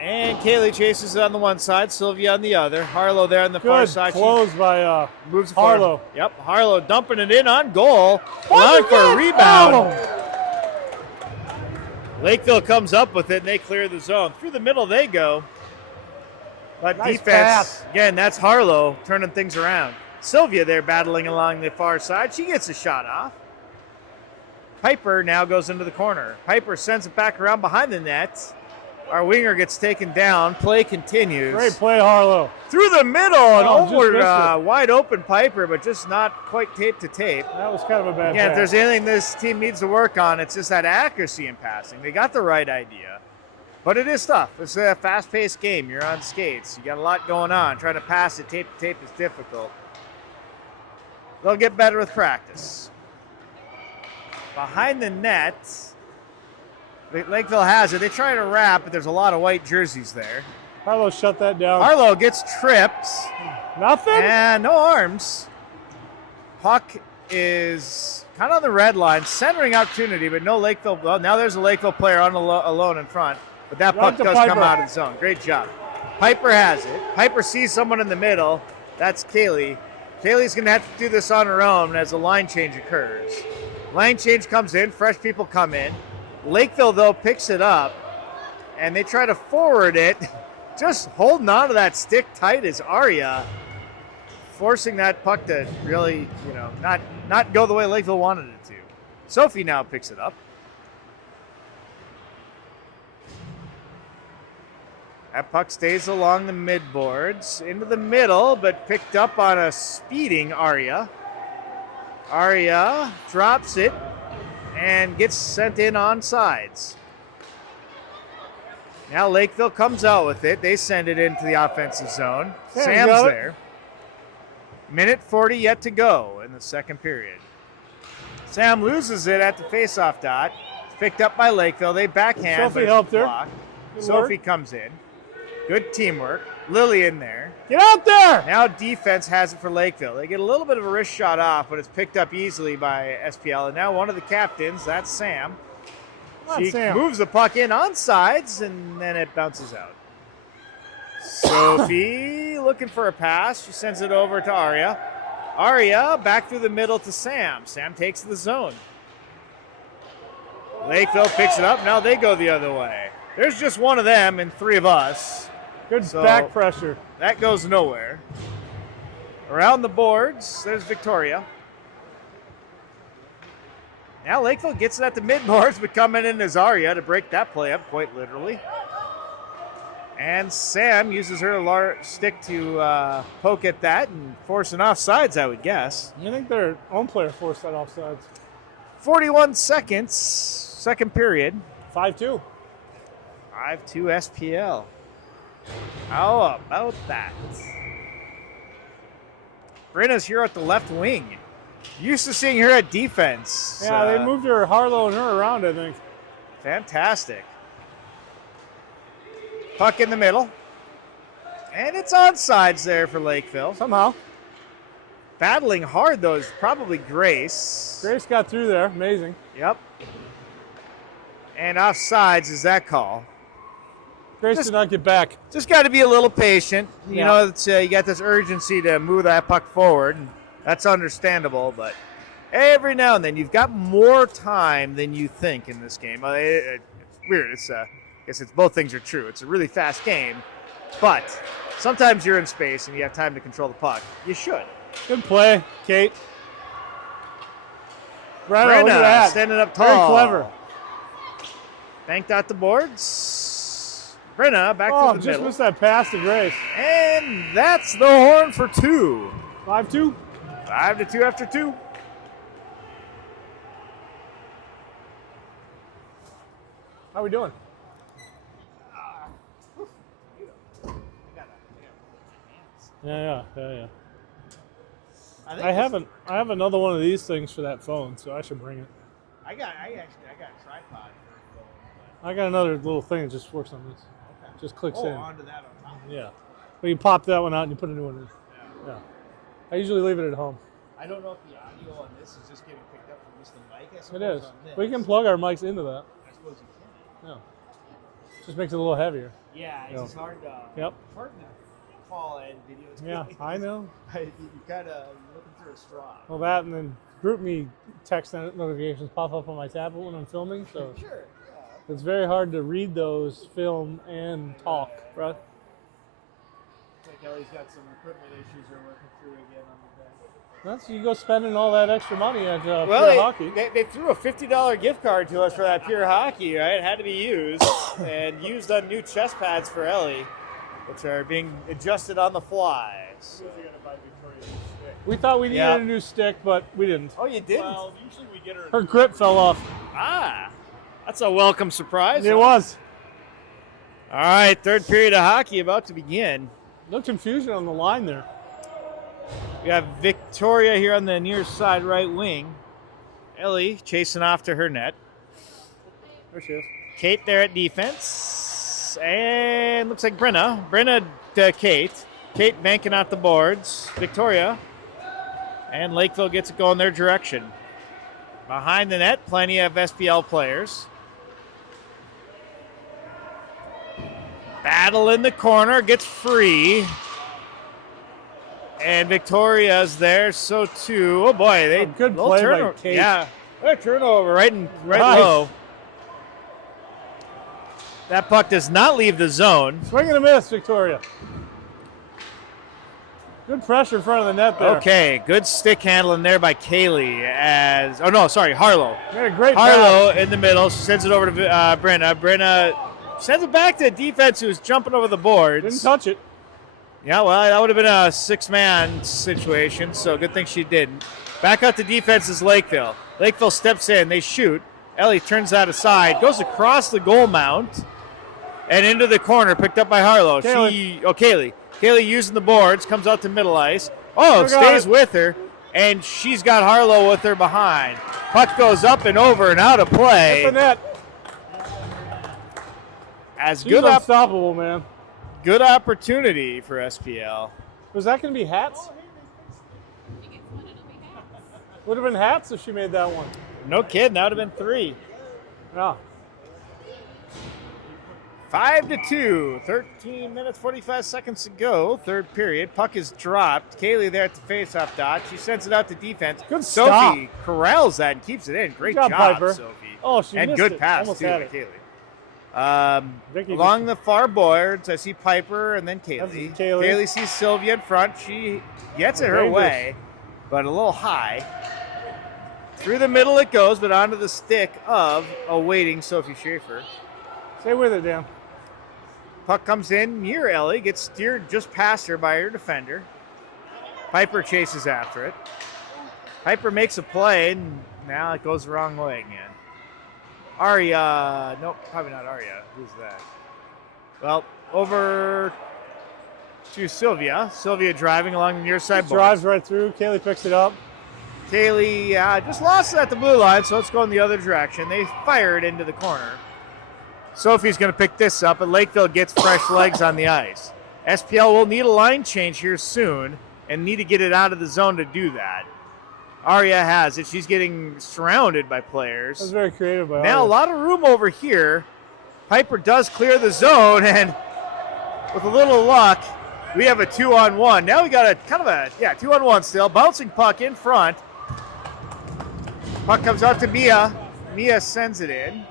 And Kaylee chases it on the one side, Sylvia on the other. Harlow there on the far Good side. She close by moves Harlow. forward. Yep, Harlow dumping it in on goal. Allowing for a rebound. Oh. Lakeville comes up with it, and they clear the zone. Through the middle they go. But Nice defense, pass. again, that's Harlow turning things around. Sylvia there battling along the far side. She gets a shot off. Piper now goes into the corner. Piper sends it back around behind the net. Our winger gets taken down. Play continues. Great play, Harlow. Through the middle and Oh, just over missed it. wide open Piper, but just not quite tape to tape. That was kind of a bad Again, if pass. there's anything this team needs to work on, it's just that accuracy in passing. They got the right idea, but it is tough. It's a fast-paced game. You're on skates. You got a lot going on. Trying to pass it tape to tape is difficult. They'll get better with practice. Behind the net, Lakeville has it. They try to wrap, but there's a lot of white jerseys there. Harlow shut that down. Harlow gets tripped. Nothing? And no arms. Puck is kind of on the red line, centering opportunity, but no Lakeville. Well, now there's a Lakeville player on alone in front, but that Right puck to does Piper. come out of the zone. Great job. Piper has it. Piper sees someone in the middle. That's Kaylee. Kaylee's going to have to do this on her own as a line change occurs. Line change comes in. Fresh people come in. Lakeville, though, picks it up, and they try to forward it. Just holding on to that stick tight is Arya, forcing that puck to really, not go the way Lakeville wanted it to. Sophie now picks it up. That puck stays along the midboards, into the middle, but picked up on a speeding Arya. Arya drops it and gets sent in on sides. Now Lakeville comes out with it. They send it into the offensive zone. Yeah, Sam's there. Minute 40 yet to go in the second period. Sam loses it at the faceoff dot. It's picked up by Lakeville. They backhand. Sophie helped her. Good Sophie work. comes in. Good teamwork. Lily in there. Get out there! Now defense has it for Lakeville. They get a little bit of a wrist shot off, but it's picked up easily by SPL. And now one of the captains, that's Sam. She Sam. moves the puck in on sides, and then it bounces out. Sophie looking for a pass. She sends it over to Arya. Arya back through the middle to Sam. Sam takes the zone. Lakeville picks it up. Now they go the other way. There's just one of them and three of us. Good So- back pressure. That goes nowhere. Around the boards, there's Victoria. Now Lakeville gets it at the mid-boards, but coming in is Arya to break that play up, quite literally. And Sam uses her stick to poke at that and force an offsides, I would guess. I think their own player forced that offsides. 41 seconds, second period. 5-2. 5-2 SPL. How about that? Brenna's here at the left wing. Used to seeing her at defense. Yeah, they moved her, Harlow and her around, I think. Fantastic. Puck in the middle. And it's onside there for Lakeville. Somehow. Battling hard, though, is probably Grace. Grace got through there. Amazing. Yep. And offsides is that call. Grace did not get back. Just got to be a little patient. You Yeah. know, it's, you got this urgency to move that puck forward. And that's understandable, but every now and then you've got more time than you think in this game. It's weird. I guess it's both things are true. It's a really fast game, but sometimes you're in space and you have time to control the puck. You should. Good play, Kate. Brenna, look at that. standing up Very tall. clever. Banked out the boards. Brenna back Oh, to the just middle. missed that pass to Grace. And that's the horn for 2. 5-2. 5-2 after 2. How we doing? Yeah. I have another one of these things for that phone, so I should bring it. I got a tripod. I got another little thing that just works on this. Okay. Just clicks in. onto that on top. Yeah. Well, you pop that one out and you put a new one in. Yeah. I usually leave it at home. I don't know if the audio on this is just getting picked up from just the mic. I It suppose is. on this. We can plug our mics into that. I suppose you can. Yeah. Just makes it a little heavier. Yeah, it's Yeah. just hard to. Yep. Hard to call and video. Yeah, I know. You kind of looking through a straw. Well, that and then GroupMe text notifications pop up on my tablet when I'm filming, so Sure. it's very hard to read those, film, and talk, right? Kelly's got some equipment issues we're working through again on the deck. That's you go spending all that extra money at Pure Well, Hockey. they threw a $50 gift card to us for that Pure Hockey, right? It had to be used, and used on new chest pads for Ellie, which are being adjusted on the fly. So. We thought we needed Yeah. a new stick, but we didn't. Oh, you didn't? Well, usually we get her. Her grip fell off. That's a welcome surprise. It was. All right, third period of hockey about to begin. No confusion on the line there. We have Victoria here on the near side right wing. Ellie chasing off to her net. There she is. Kate there at defense. And looks like Brenna. Brenna to Kate. Kate banking out the boards. Victoria. And Lakeville gets it going their direction. Behind the net, plenty of SPL players. Battle in the corner, gets free. And Victoria's there, so too. Oh boy, they good little play by turnover. Kate. Yeah, a turnover right Nice. low. That puck does not leave the zone. Swing and a miss, Victoria. Good pressure in front of the net there. Okay, good stick handling there by Kaylee Harlow. Made a great Harlow pass. in the middle. She sends it over to Brenna. Brenna sends it back to the defense who was jumping over the boards. Didn't touch it. Yeah, well, that would have been a six-man situation, so good thing she didn't. Back out to defense is Lakeville. Lakeville steps in. They shoot. Ellie turns that aside, goes across the goal mount, and into the corner, picked up by Harlow. Kaylee. Kaylee using the boards, comes out to middle ice. Oh, stays with her, and she's got Harlow with her behind. Puck goes up and over and out of play. Hit the net. As She's unstoppable, man. good opportunity for SPL. Was that going to be hats? Would have been hats if she made that one. No kidding, that would have been 3. Yeah. 5-2, 13 minutes, 45 seconds to go, third period. Puck is dropped. Kaylee there at the faceoff dot. She sends it out to defense. Good Sophie stop. corrals that and keeps it in. Great Good job, Piper. Sophie. Oh, she and missed good it. pass, Almost too, had by it. Kaylee. Vicky Along the far boards, I see Piper and then Kaylee. That's Kaylee. Kaylee sees Sylvia in front. She gets it her Dangerous. way, but a little high. Through the middle it goes, but onto the stick of awaiting Sophie Schaefer. Stay with it, Dan. Puck comes in near Ellie, gets steered just past her by her defender. Piper chases after it. Piper makes a play, and now it goes the wrong way again. Aria, nope, probably not Aria. Who's that? Well, over to Sylvia. Sylvia driving along the near side boards. Drives right through. Kaylee picks it up. Kaylee just lost it at the blue line, so let's go in the other direction. They fire it into the corner. Sophie's going to pick this up, and Lakeville gets fresh legs on the ice. SPL will need a line change here soon and need to get it out of the zone to do that. Aria has it. She's getting surrounded by players. That was very creative by Now a Aria. lot of room over here. Piper does clear the zone, and with a little luck, we have a 2-on-1. Now we got a kind of a 2-on-1 still. Bouncing puck in front. Puck comes out to Mia. Mia sends it in.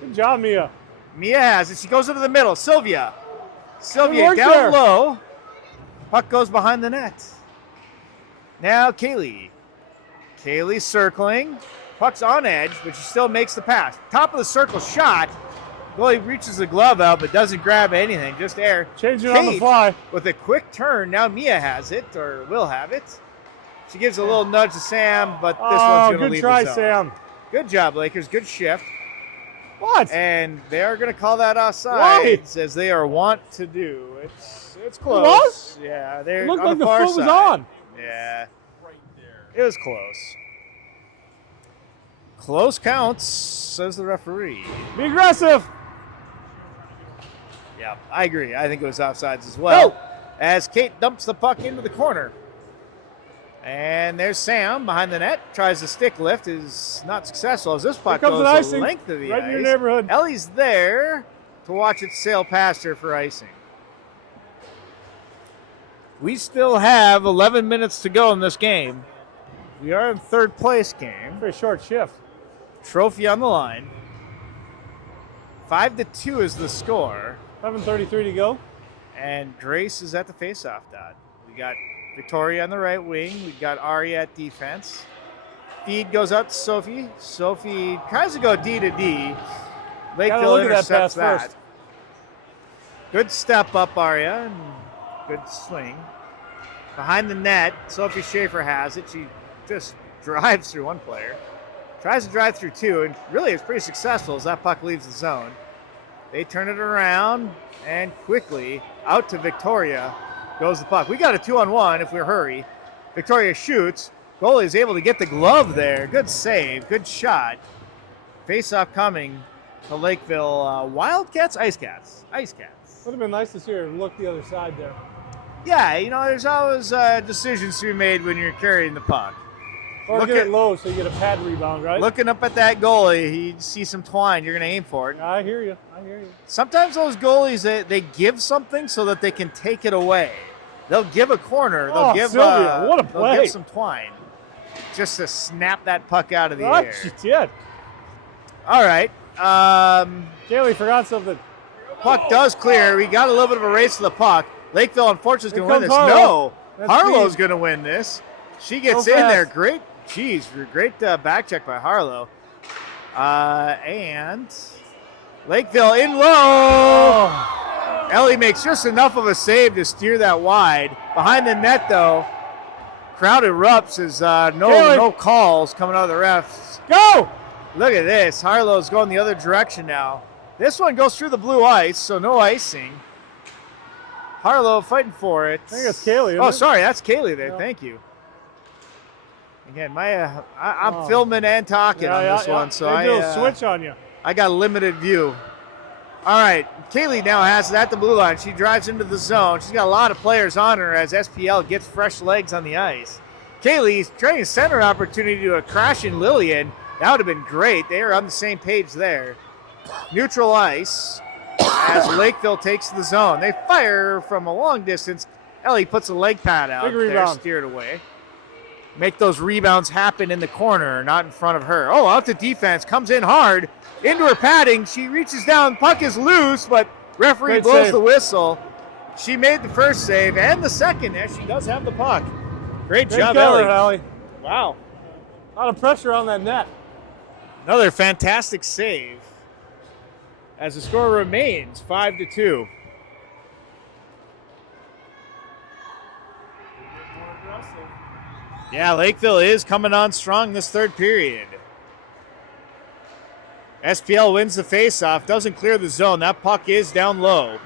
Good job, Mia. Mia has it. She goes into the middle. Sylvia Good work down there. low. Puck goes behind the net. Now Kaylee. Kaylee circling. Puck's on edge, but she still makes the pass. Top of the circle shot. Goalie reaches the glove out, but doesn't grab anything, just air. Changing it on the fly. With a quick turn, now Mia has it, or will have it. She gives a little nudge to Sam, but this one's going to good leave try, the zone. Sam. Good job, Lakers. Good shift. What? And they are going to call that offside, Why? as they are wont to do. It's close. was? Yeah, they're It looked on like the the far foot was side. on. Yeah, it was close. Close counts, says the referee. Be aggressive. Yeah, I agree. I think it was offsides as well. As Kate dumps the puck into the corner. And there's Sam behind the net. Tries the stick lift. Is not successful as this puck Here comes goes an the icing length of the right ice. in your neighborhood. Ellie's there to watch it sail past her for icing. We still have 11 minutes to go in this game. We are in third place game. Very short shift. Trophy on the line. 5-2 is the score. 7:33 to go. And Grace is at the faceoff dot. We got Victoria on the right wing. We got Aria at defense. Feed goes out to Sophie. Sophie tries to go D to D. Gotta Lakeville look at that intercepts pass that. first. Good step up, Aria. And good swing. Behind the net, Sophie Schaefer has it. She just drives through one player. Tries to drive through two, and really is pretty successful as that puck leaves the zone. They turn it around, and quickly out to Victoria goes the puck. We got a 2-on-1 if we hurry. Victoria shoots. Goalie is able to get the glove there. Good save. Good shot. Face-off coming to Lakeville. Wildcats? Ice Cats. Ice Cats. Would have been nice to see her look the other side there. Yeah, there's always decisions to be made when you're carrying the puck. Or Look get at- it low so you get a pad rebound, right? Looking up at that goalie, you see some twine. You're going to aim for it. I hear you. I hear you. Sometimes those goalies, they give something so that they can take it away. They'll give a corner. They'll Oh, give Sylvia, what a They'll play. give some twine just to snap that puck out of the Right, air. she did. All right, Kaylee forgot something. Puck does clear. We got a little bit of a race to the puck. Lakeville, unfortunately, is going to win Here this. comes No, That's Harlow's speed. going to win this. She gets So in fast. there. Great, great back check by Harlow. And Lakeville in low. Oh, Ellie makes just enough of a save to steer that wide. Behind the net, though, crowd erupts as Kaylee. no calls coming out of the refs. go! Look at this. Harlow's going the other direction now. This one goes through the blue ice, so no icing. Harlow fighting for it. I think it's Kaylee, isn't Oh, it? sorry, that's Kaylee there. Yeah. Thank you. Again, I'm Oh. filming and talking on this one, so they do a I switch on you. I got a limited view. All right, Kaylee now has it at the blue line. She drives into the zone. She's got a lot of players on her as SPL gets fresh legs on the ice. Kaylee's trying to center an opportunity to a crash in Lillian. That would have been great. They are on the same page there. Neutral ice as Lakeville takes the zone. They fire from a long distance. Ellie puts a leg pad out. Big They're rebound. steered away. Make those rebounds happen in the corner, not in front of her. Oh, out to defense. Comes in hard. Into her padding. She reaches down. Puck is loose, but referee Great blows save. the whistle. She made the first save and the second as she does have the puck. Great Great job, cover, Ellie. Allie. Wow. A lot of pressure on that net. Another fantastic save as the score remains 5-2. Yeah, Lakeville is coming on strong this third period. SPL wins the faceoff, doesn't clear the zone. That puck is down low.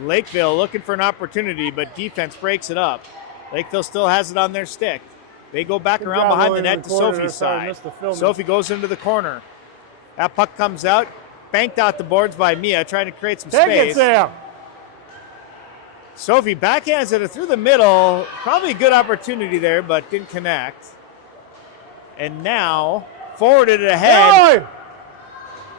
Lakeville looking for an opportunity, but defense breaks it up. Lakeville still has it on their stick. They go back Good around job behind the going in net the to corner. Sophie's Sorry, side. missed the filming. Sophie goes into the corner. That puck comes out, banked out the boards by Mia, trying to create some Take space. it, Sam. Sophie backhands it through the middle. Probably a good opportunity there, but didn't connect. And now, forwarded it ahead. Hey!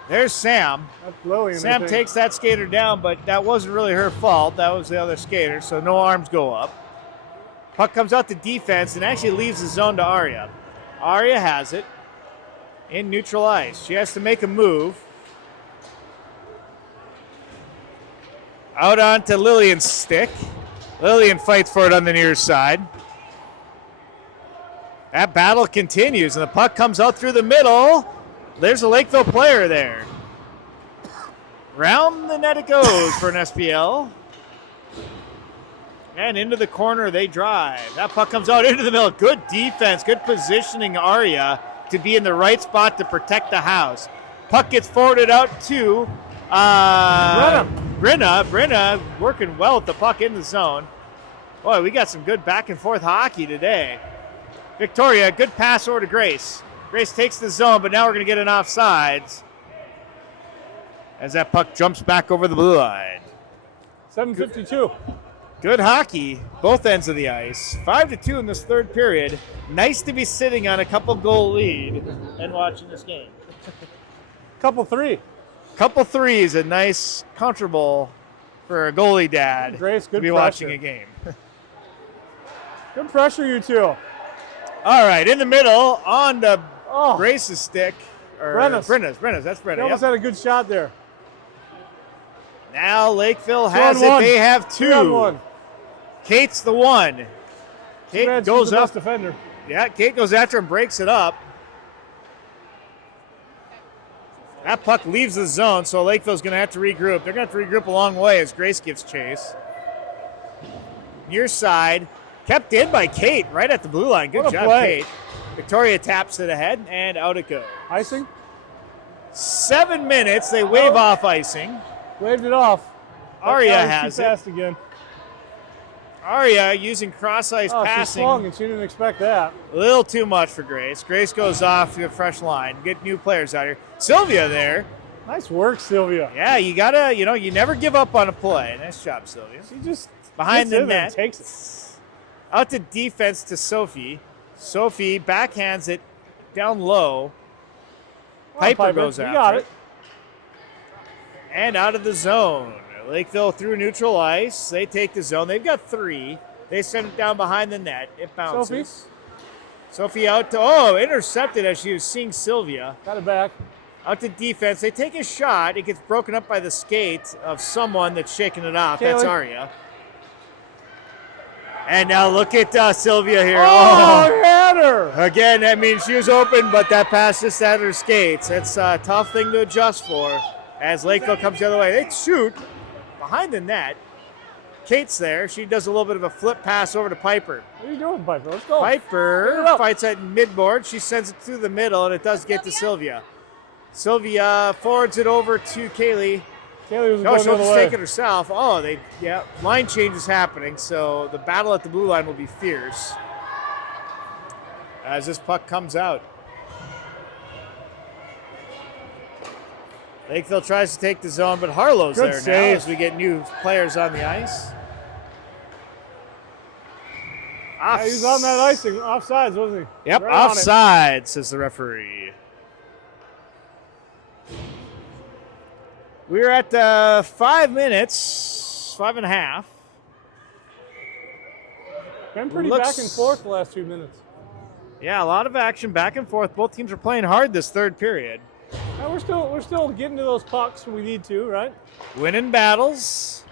There's Sam. That's Lillian, I Sam think. takes that skater down, but that wasn't really her fault. That was the other skater, so no arms go up. Puck comes out to defense and actually leaves the zone to Aria. Aria has it in neutral ice. She has to make a move. Out onto Lillian's stick. Lillian fights for it on the near side. That battle continues, and the puck comes out through the middle. There's a Lakeville player there. Round the net it goes for an SPL. And into the corner they drive. That puck comes out into the middle. Good defense, good positioning Aria to be in the right spot to protect the house. Puck gets forwarded out to Brenna working well with the puck in the zone. Boy, we got some good back and forth hockey today. Victoria, good pass over to Grace. Grace takes the zone, but now we're going to get an offsides as that puck jumps back over the blue line. 7:52. Good hockey, both ends of the ice. 5-2 in this third period. Nice to be sitting on a couple goal lead and watching this game. Couple three. Couple threes, a nice, comfortable for a goalie dad Grace, to good be pressure. watching a game. Good pressure, you two. All right, in the middle, on to Oh, Grace's stick. Or Brenna's. Brenna's, that's they Brenna. almost Yep. had a good shot there. Now Lakeville 2 has on it. 1. They have 3 on two. 1. Kate's the one. Kate Man, she's goes the up. best defender. Yeah, Kate goes after and breaks it up. That puck leaves the zone, so Lakeville's going to have to regroup. They're going to have to regroup a long way as Grace gives chase. Near side, kept in by Kate right at the blue line. Good What a job, play. Kate. Victoria taps it ahead, and out it goes. Icing. 7 minutes, they wave off icing. Waved it off. Aria That was has too it. fast again. Aria using cross-ice Oh, she passing. swung and she didn't expect that. A little too much for Grace. Grace goes off to a fresh line. Get new players out here. Sylvia there. Nice work, Sylvia. Yeah, you gotta, you never give up on a play. Nice job, Sylvia. She just Behind gets the in there and net. takes it. Out to defense to Sophie. Sophie backhands it down low. Piper goes You after got it. it. And out of the zone. Lakeville through neutral ice. They take the zone. They've got three. They send it down behind the net. It bounces. Sophie out to, intercepted as she was seeing Sylvia. Got it back. Out to defense. They take a shot. It gets broken up by the skate of someone that's shaking it off. That's Kaylee. Aria. And now look at Sylvia here. Oh, had her. Again, I mean, she was open, but that pass just at her skates. It's a tough thing to adjust for as Lakeville comes the other way. They shoot behind the net. Kate's there. She does a little bit of a flip pass over to Piper. What are you doing, Piper? Let's go. Piper Get it up. fights at midboard. She sends it through the middle, and it does get to Sylvia. Sylvia forwards it over to Kaylee. Kaylee was No, going the she'll other just way. take it herself. Oh, line change is happening, so the battle at the blue line will be fierce as this puck comes out. Lakeville tries to take the zone, but Harlow's Good there save. now as we get new players on the ice. Yeah, he was on that icing. Offsides, wasn't he? Yep, Right on it. offside, says the referee. We're at 5 minutes, 5.5. Been pretty Looks- back and forth the last 2 minutes. Yeah, a lot of action back and forth. Both teams are playing hard this third period. And we're still getting to those pucks when we need to, right? Winning battles.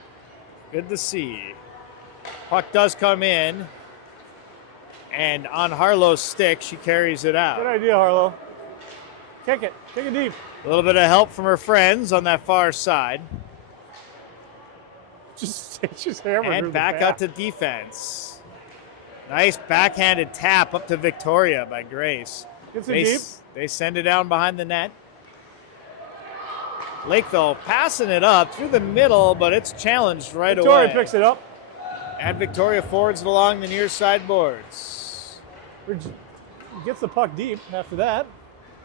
Good to see. Puck does come in. And on Harlow's stick, she carries it Good out. idea, Harlow. Kick it. Kick it deep. A little bit of help from her friends on that far side. Just hammered through And the back out to defense. Nice backhanded tap up to Victoria by Grace. Gets it deep. They send it down behind the net. Lakeville passing it up through the middle, but it's challenged right Victoria away. picks it up. And Victoria forwards it along the near side boards. Gets the puck deep after that.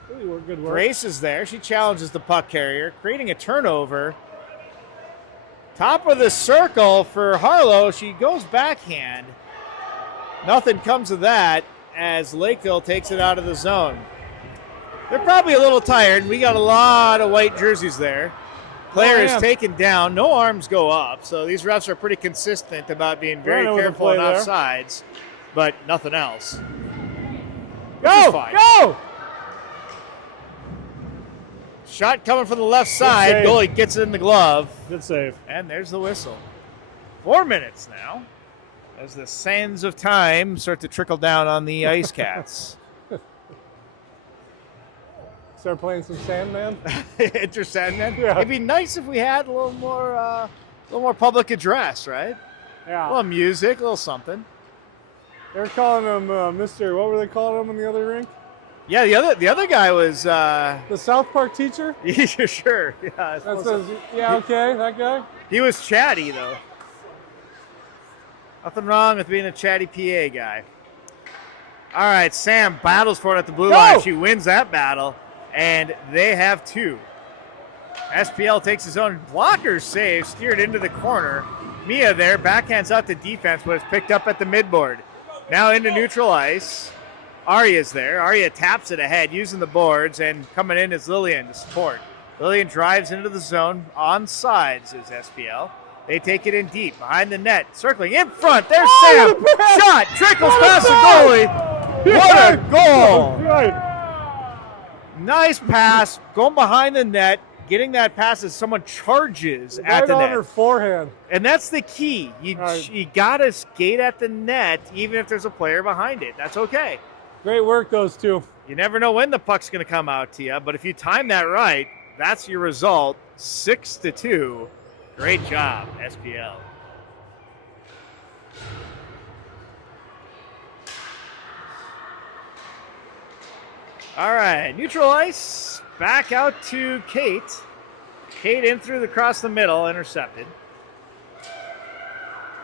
Really good work. Grace is there. She challenges the puck carrier, creating a turnover. Top of the circle for Harlow. She goes backhand. Nothing comes of that as Lakeville takes it out of the zone. They're probably a little tired. We got a lot of white jerseys there. Player is man. taken down. No arms go up. So these refs are pretty consistent about being very Running with the careful on play there. offsides, but nothing else. Go! fine. Go! Shot coming from the left side. save. Goalie gets it in the glove. Good save. And there's the whistle. 4 minutes now as the sands of time start to trickle down on the Ice Cats. Start playing some Sandman. Enter Sandman. Yeah. It'd be nice if we had a little more public address, right? A Yeah. little music, a little something. They're calling him Mr. What were they calling him in the other rink? Yeah, the other guy was The South Park teacher? sure. Yeah, I That suppose says, so. yeah, okay, that guy. He was chatty though. Nothing wrong with being a chatty PA guy. All right, Sam battles for it at the blue Go! line. She wins that battle, and they have two. SPL takes his own blocker save, steered into the corner. Mia there, backhands out to defense, but it's picked up at the midboard. Now into neutral ice. Aria's there. Aria taps it ahead, using the boards, and coming in is Lillian to support. Lillian drives into the zone on sides is SPL. They take it in deep, behind the net, circling in front. There's Oh, Sam. what a pass! Shot, trickles What a past the pass! goalie. What a goal. Right. Nice pass, going behind the net, getting that pass as someone charges at Right the on net. her forehand. And that's the key. You Right. got to skate at the net, even if there's a player behind it. That's okay. Great work, those two. You never know when the puck's going to come out to you, but if you time that right, that's your result. 6-2. Great job, SPL. All right, neutral ice. Back out to Kate. Kate in through across the middle, intercepted.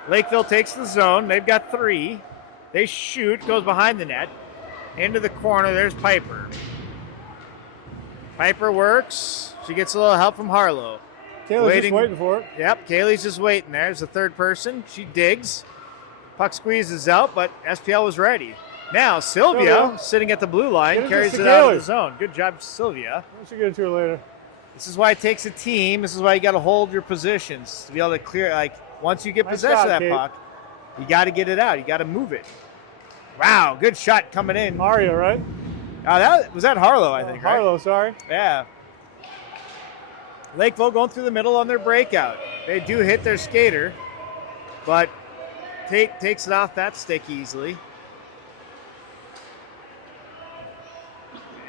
Lakeville takes the zone. They've got three. They shoot, goes behind the net. Into the corner, there's Piper. Piper works. She gets a little help from Harlow. Taylor's just waiting for it. Yep, Kaylee's just waiting there. There's the third person. She digs. Puck squeezes out, but SPL was ready. Now, Sylvia, sitting at the blue line, Get it carries to it out of Kaylee. the zone. Good job, Sylvia. I should get it to her later. This is why it takes a team. This is why you got to hold your positions to be able to clear. Like, once you get Nice possession shot, of that Kate. puck, you got to get it out. You got to move it. Wow, good shot coming in. Aria, right? That was that Harlow, I think, right? Harlow, sorry. Yeah. Lakeville going through the middle on their breakout. They do hit their skater, but takes it off that stick easily.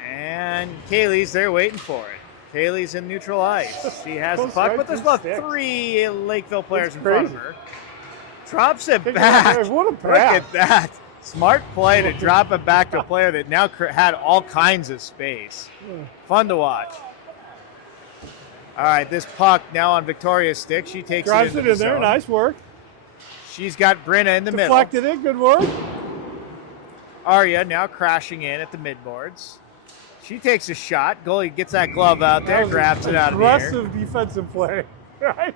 And Kaylee's there waiting for it. Kaylee's in neutral ice. She has the Goes puck, right but there's through about stick. 3 Lakeville players That's in front of crazy. her. Drops it Take back. it- what a Look pass. at that. Smart play to drop it back to a player that now had all kinds of space. Fun to watch. All right, this puck now on Victoria's stick. She takes Drives it it into in the there. zone. Nice work. She's got Brenna in the middle. Deflected it. Good work. Arya now crashing in at the midboards. She takes a shot. Goalie gets that glove out there, That was grabs it out of the air. aggressive defensive play. Right?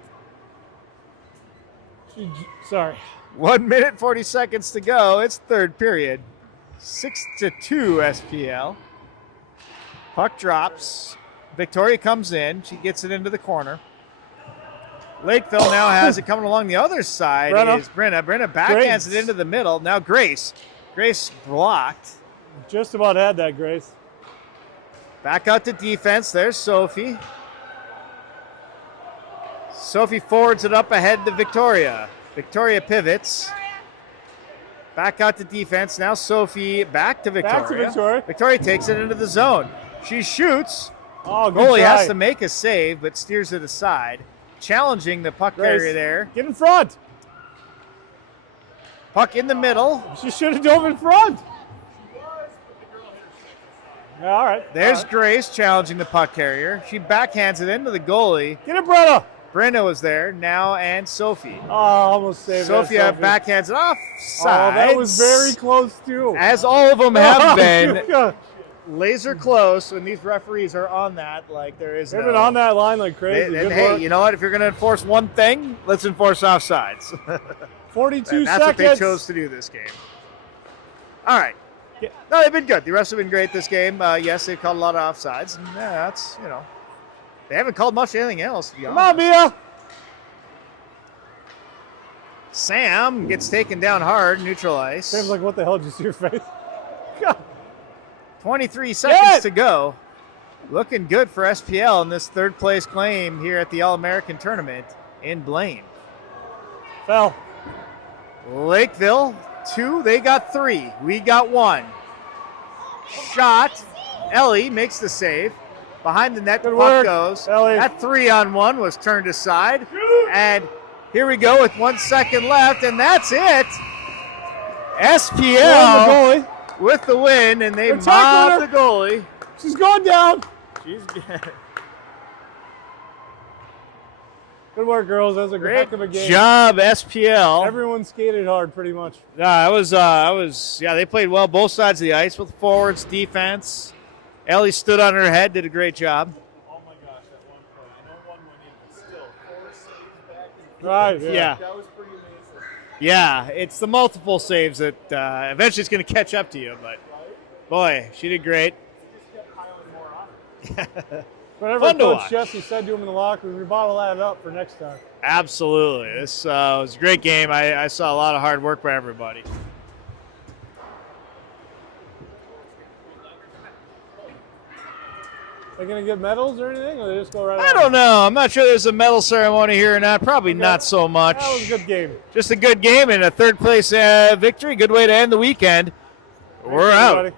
Sorry. 1 minute, 40 seconds to go. It's third period. 6-2 SPL. Puck drops. Victoria comes in. She gets it into the corner. Lakeville now has it coming along the other side. Brenna. Is Brenna. Brenna backhands it into the middle. Now Grace. Grace blocked. Just about had that, Grace. Back out to defense. There's Sophie. Sophie forwards it up ahead to Victoria. Victoria pivots. Back out to defense. Now Sophie back to Victoria. Back to Victoria. Victoria takes it into the zone. She shoots. Oh, good Goalie try. has to make a save, but steers it aside. Challenging the puck Grace, carrier there. Get in front. Puck in the middle. She should have dove in front. Yeah, all right. There's All right. Grace challenging the puck carrier. She backhands it into the goalie. Get it, Brenna. Brenda was there now, and Sophie. Oh, almost saved Sophia that. backhands it off. Oh, that was very close, too. As all of them have been. Yeah. Laser close when these referees are on that, like there is They've no. been on that line like And, crazy. Good hey, work. you know what? If you're going to enforce one thing, let's enforce offsides. 42 That's what seconds. they chose to do this game. All right. Yeah. No, they've been good. The refs have been great this game. Yes, they've called a lot of offsides. And, that's, they haven't called much anything else, to be Come honest. on, Mia. Sam gets taken down hard, neutral ice. Sam's like, what the hell? Did you see your face? God. 23 seconds Yes! to go. Looking good for SPL in this third place claim here at the All-American Tournament in Blaine. Fell. Lakeville, 2. They got 3. We got 1. Shot. Ellie makes the save. Behind the net, Good puck work, goes. Ellie. That 3-on-1 was turned aside. And here we go with 1 second left, and that's it. SPL The goalie. with the win, and they They're tackling mobbed the goalie. She's going down. She's Good work, girls. That was a great heck of a game. job, SPL. Everyone skated hard, pretty much. I was. They played well both sides of the ice with forwards, defense. Ellie stood on her head, did a great job. Oh my gosh, that one play. I know one went in, but still, 4 saves back. Right. Yeah. That was pretty amazing. Yeah, it's the multiple saves that eventually is going to catch up to you. But boy, she did great. Just kept piling more on. Whatever Fun to Coach watch. Jesse said to him in the locker room, we bottle that up for next time. Absolutely, this was a great game. I saw a lot of hard work by everybody. They gonna get medals or anything, or they just go right? I on? don't know. I'm not sure there's a medal ceremony here or not. Probably Okay. not so much. That was a good game. Just a good game and a third place victory. Good way to end the weekend. We're Thanks, out. everybody.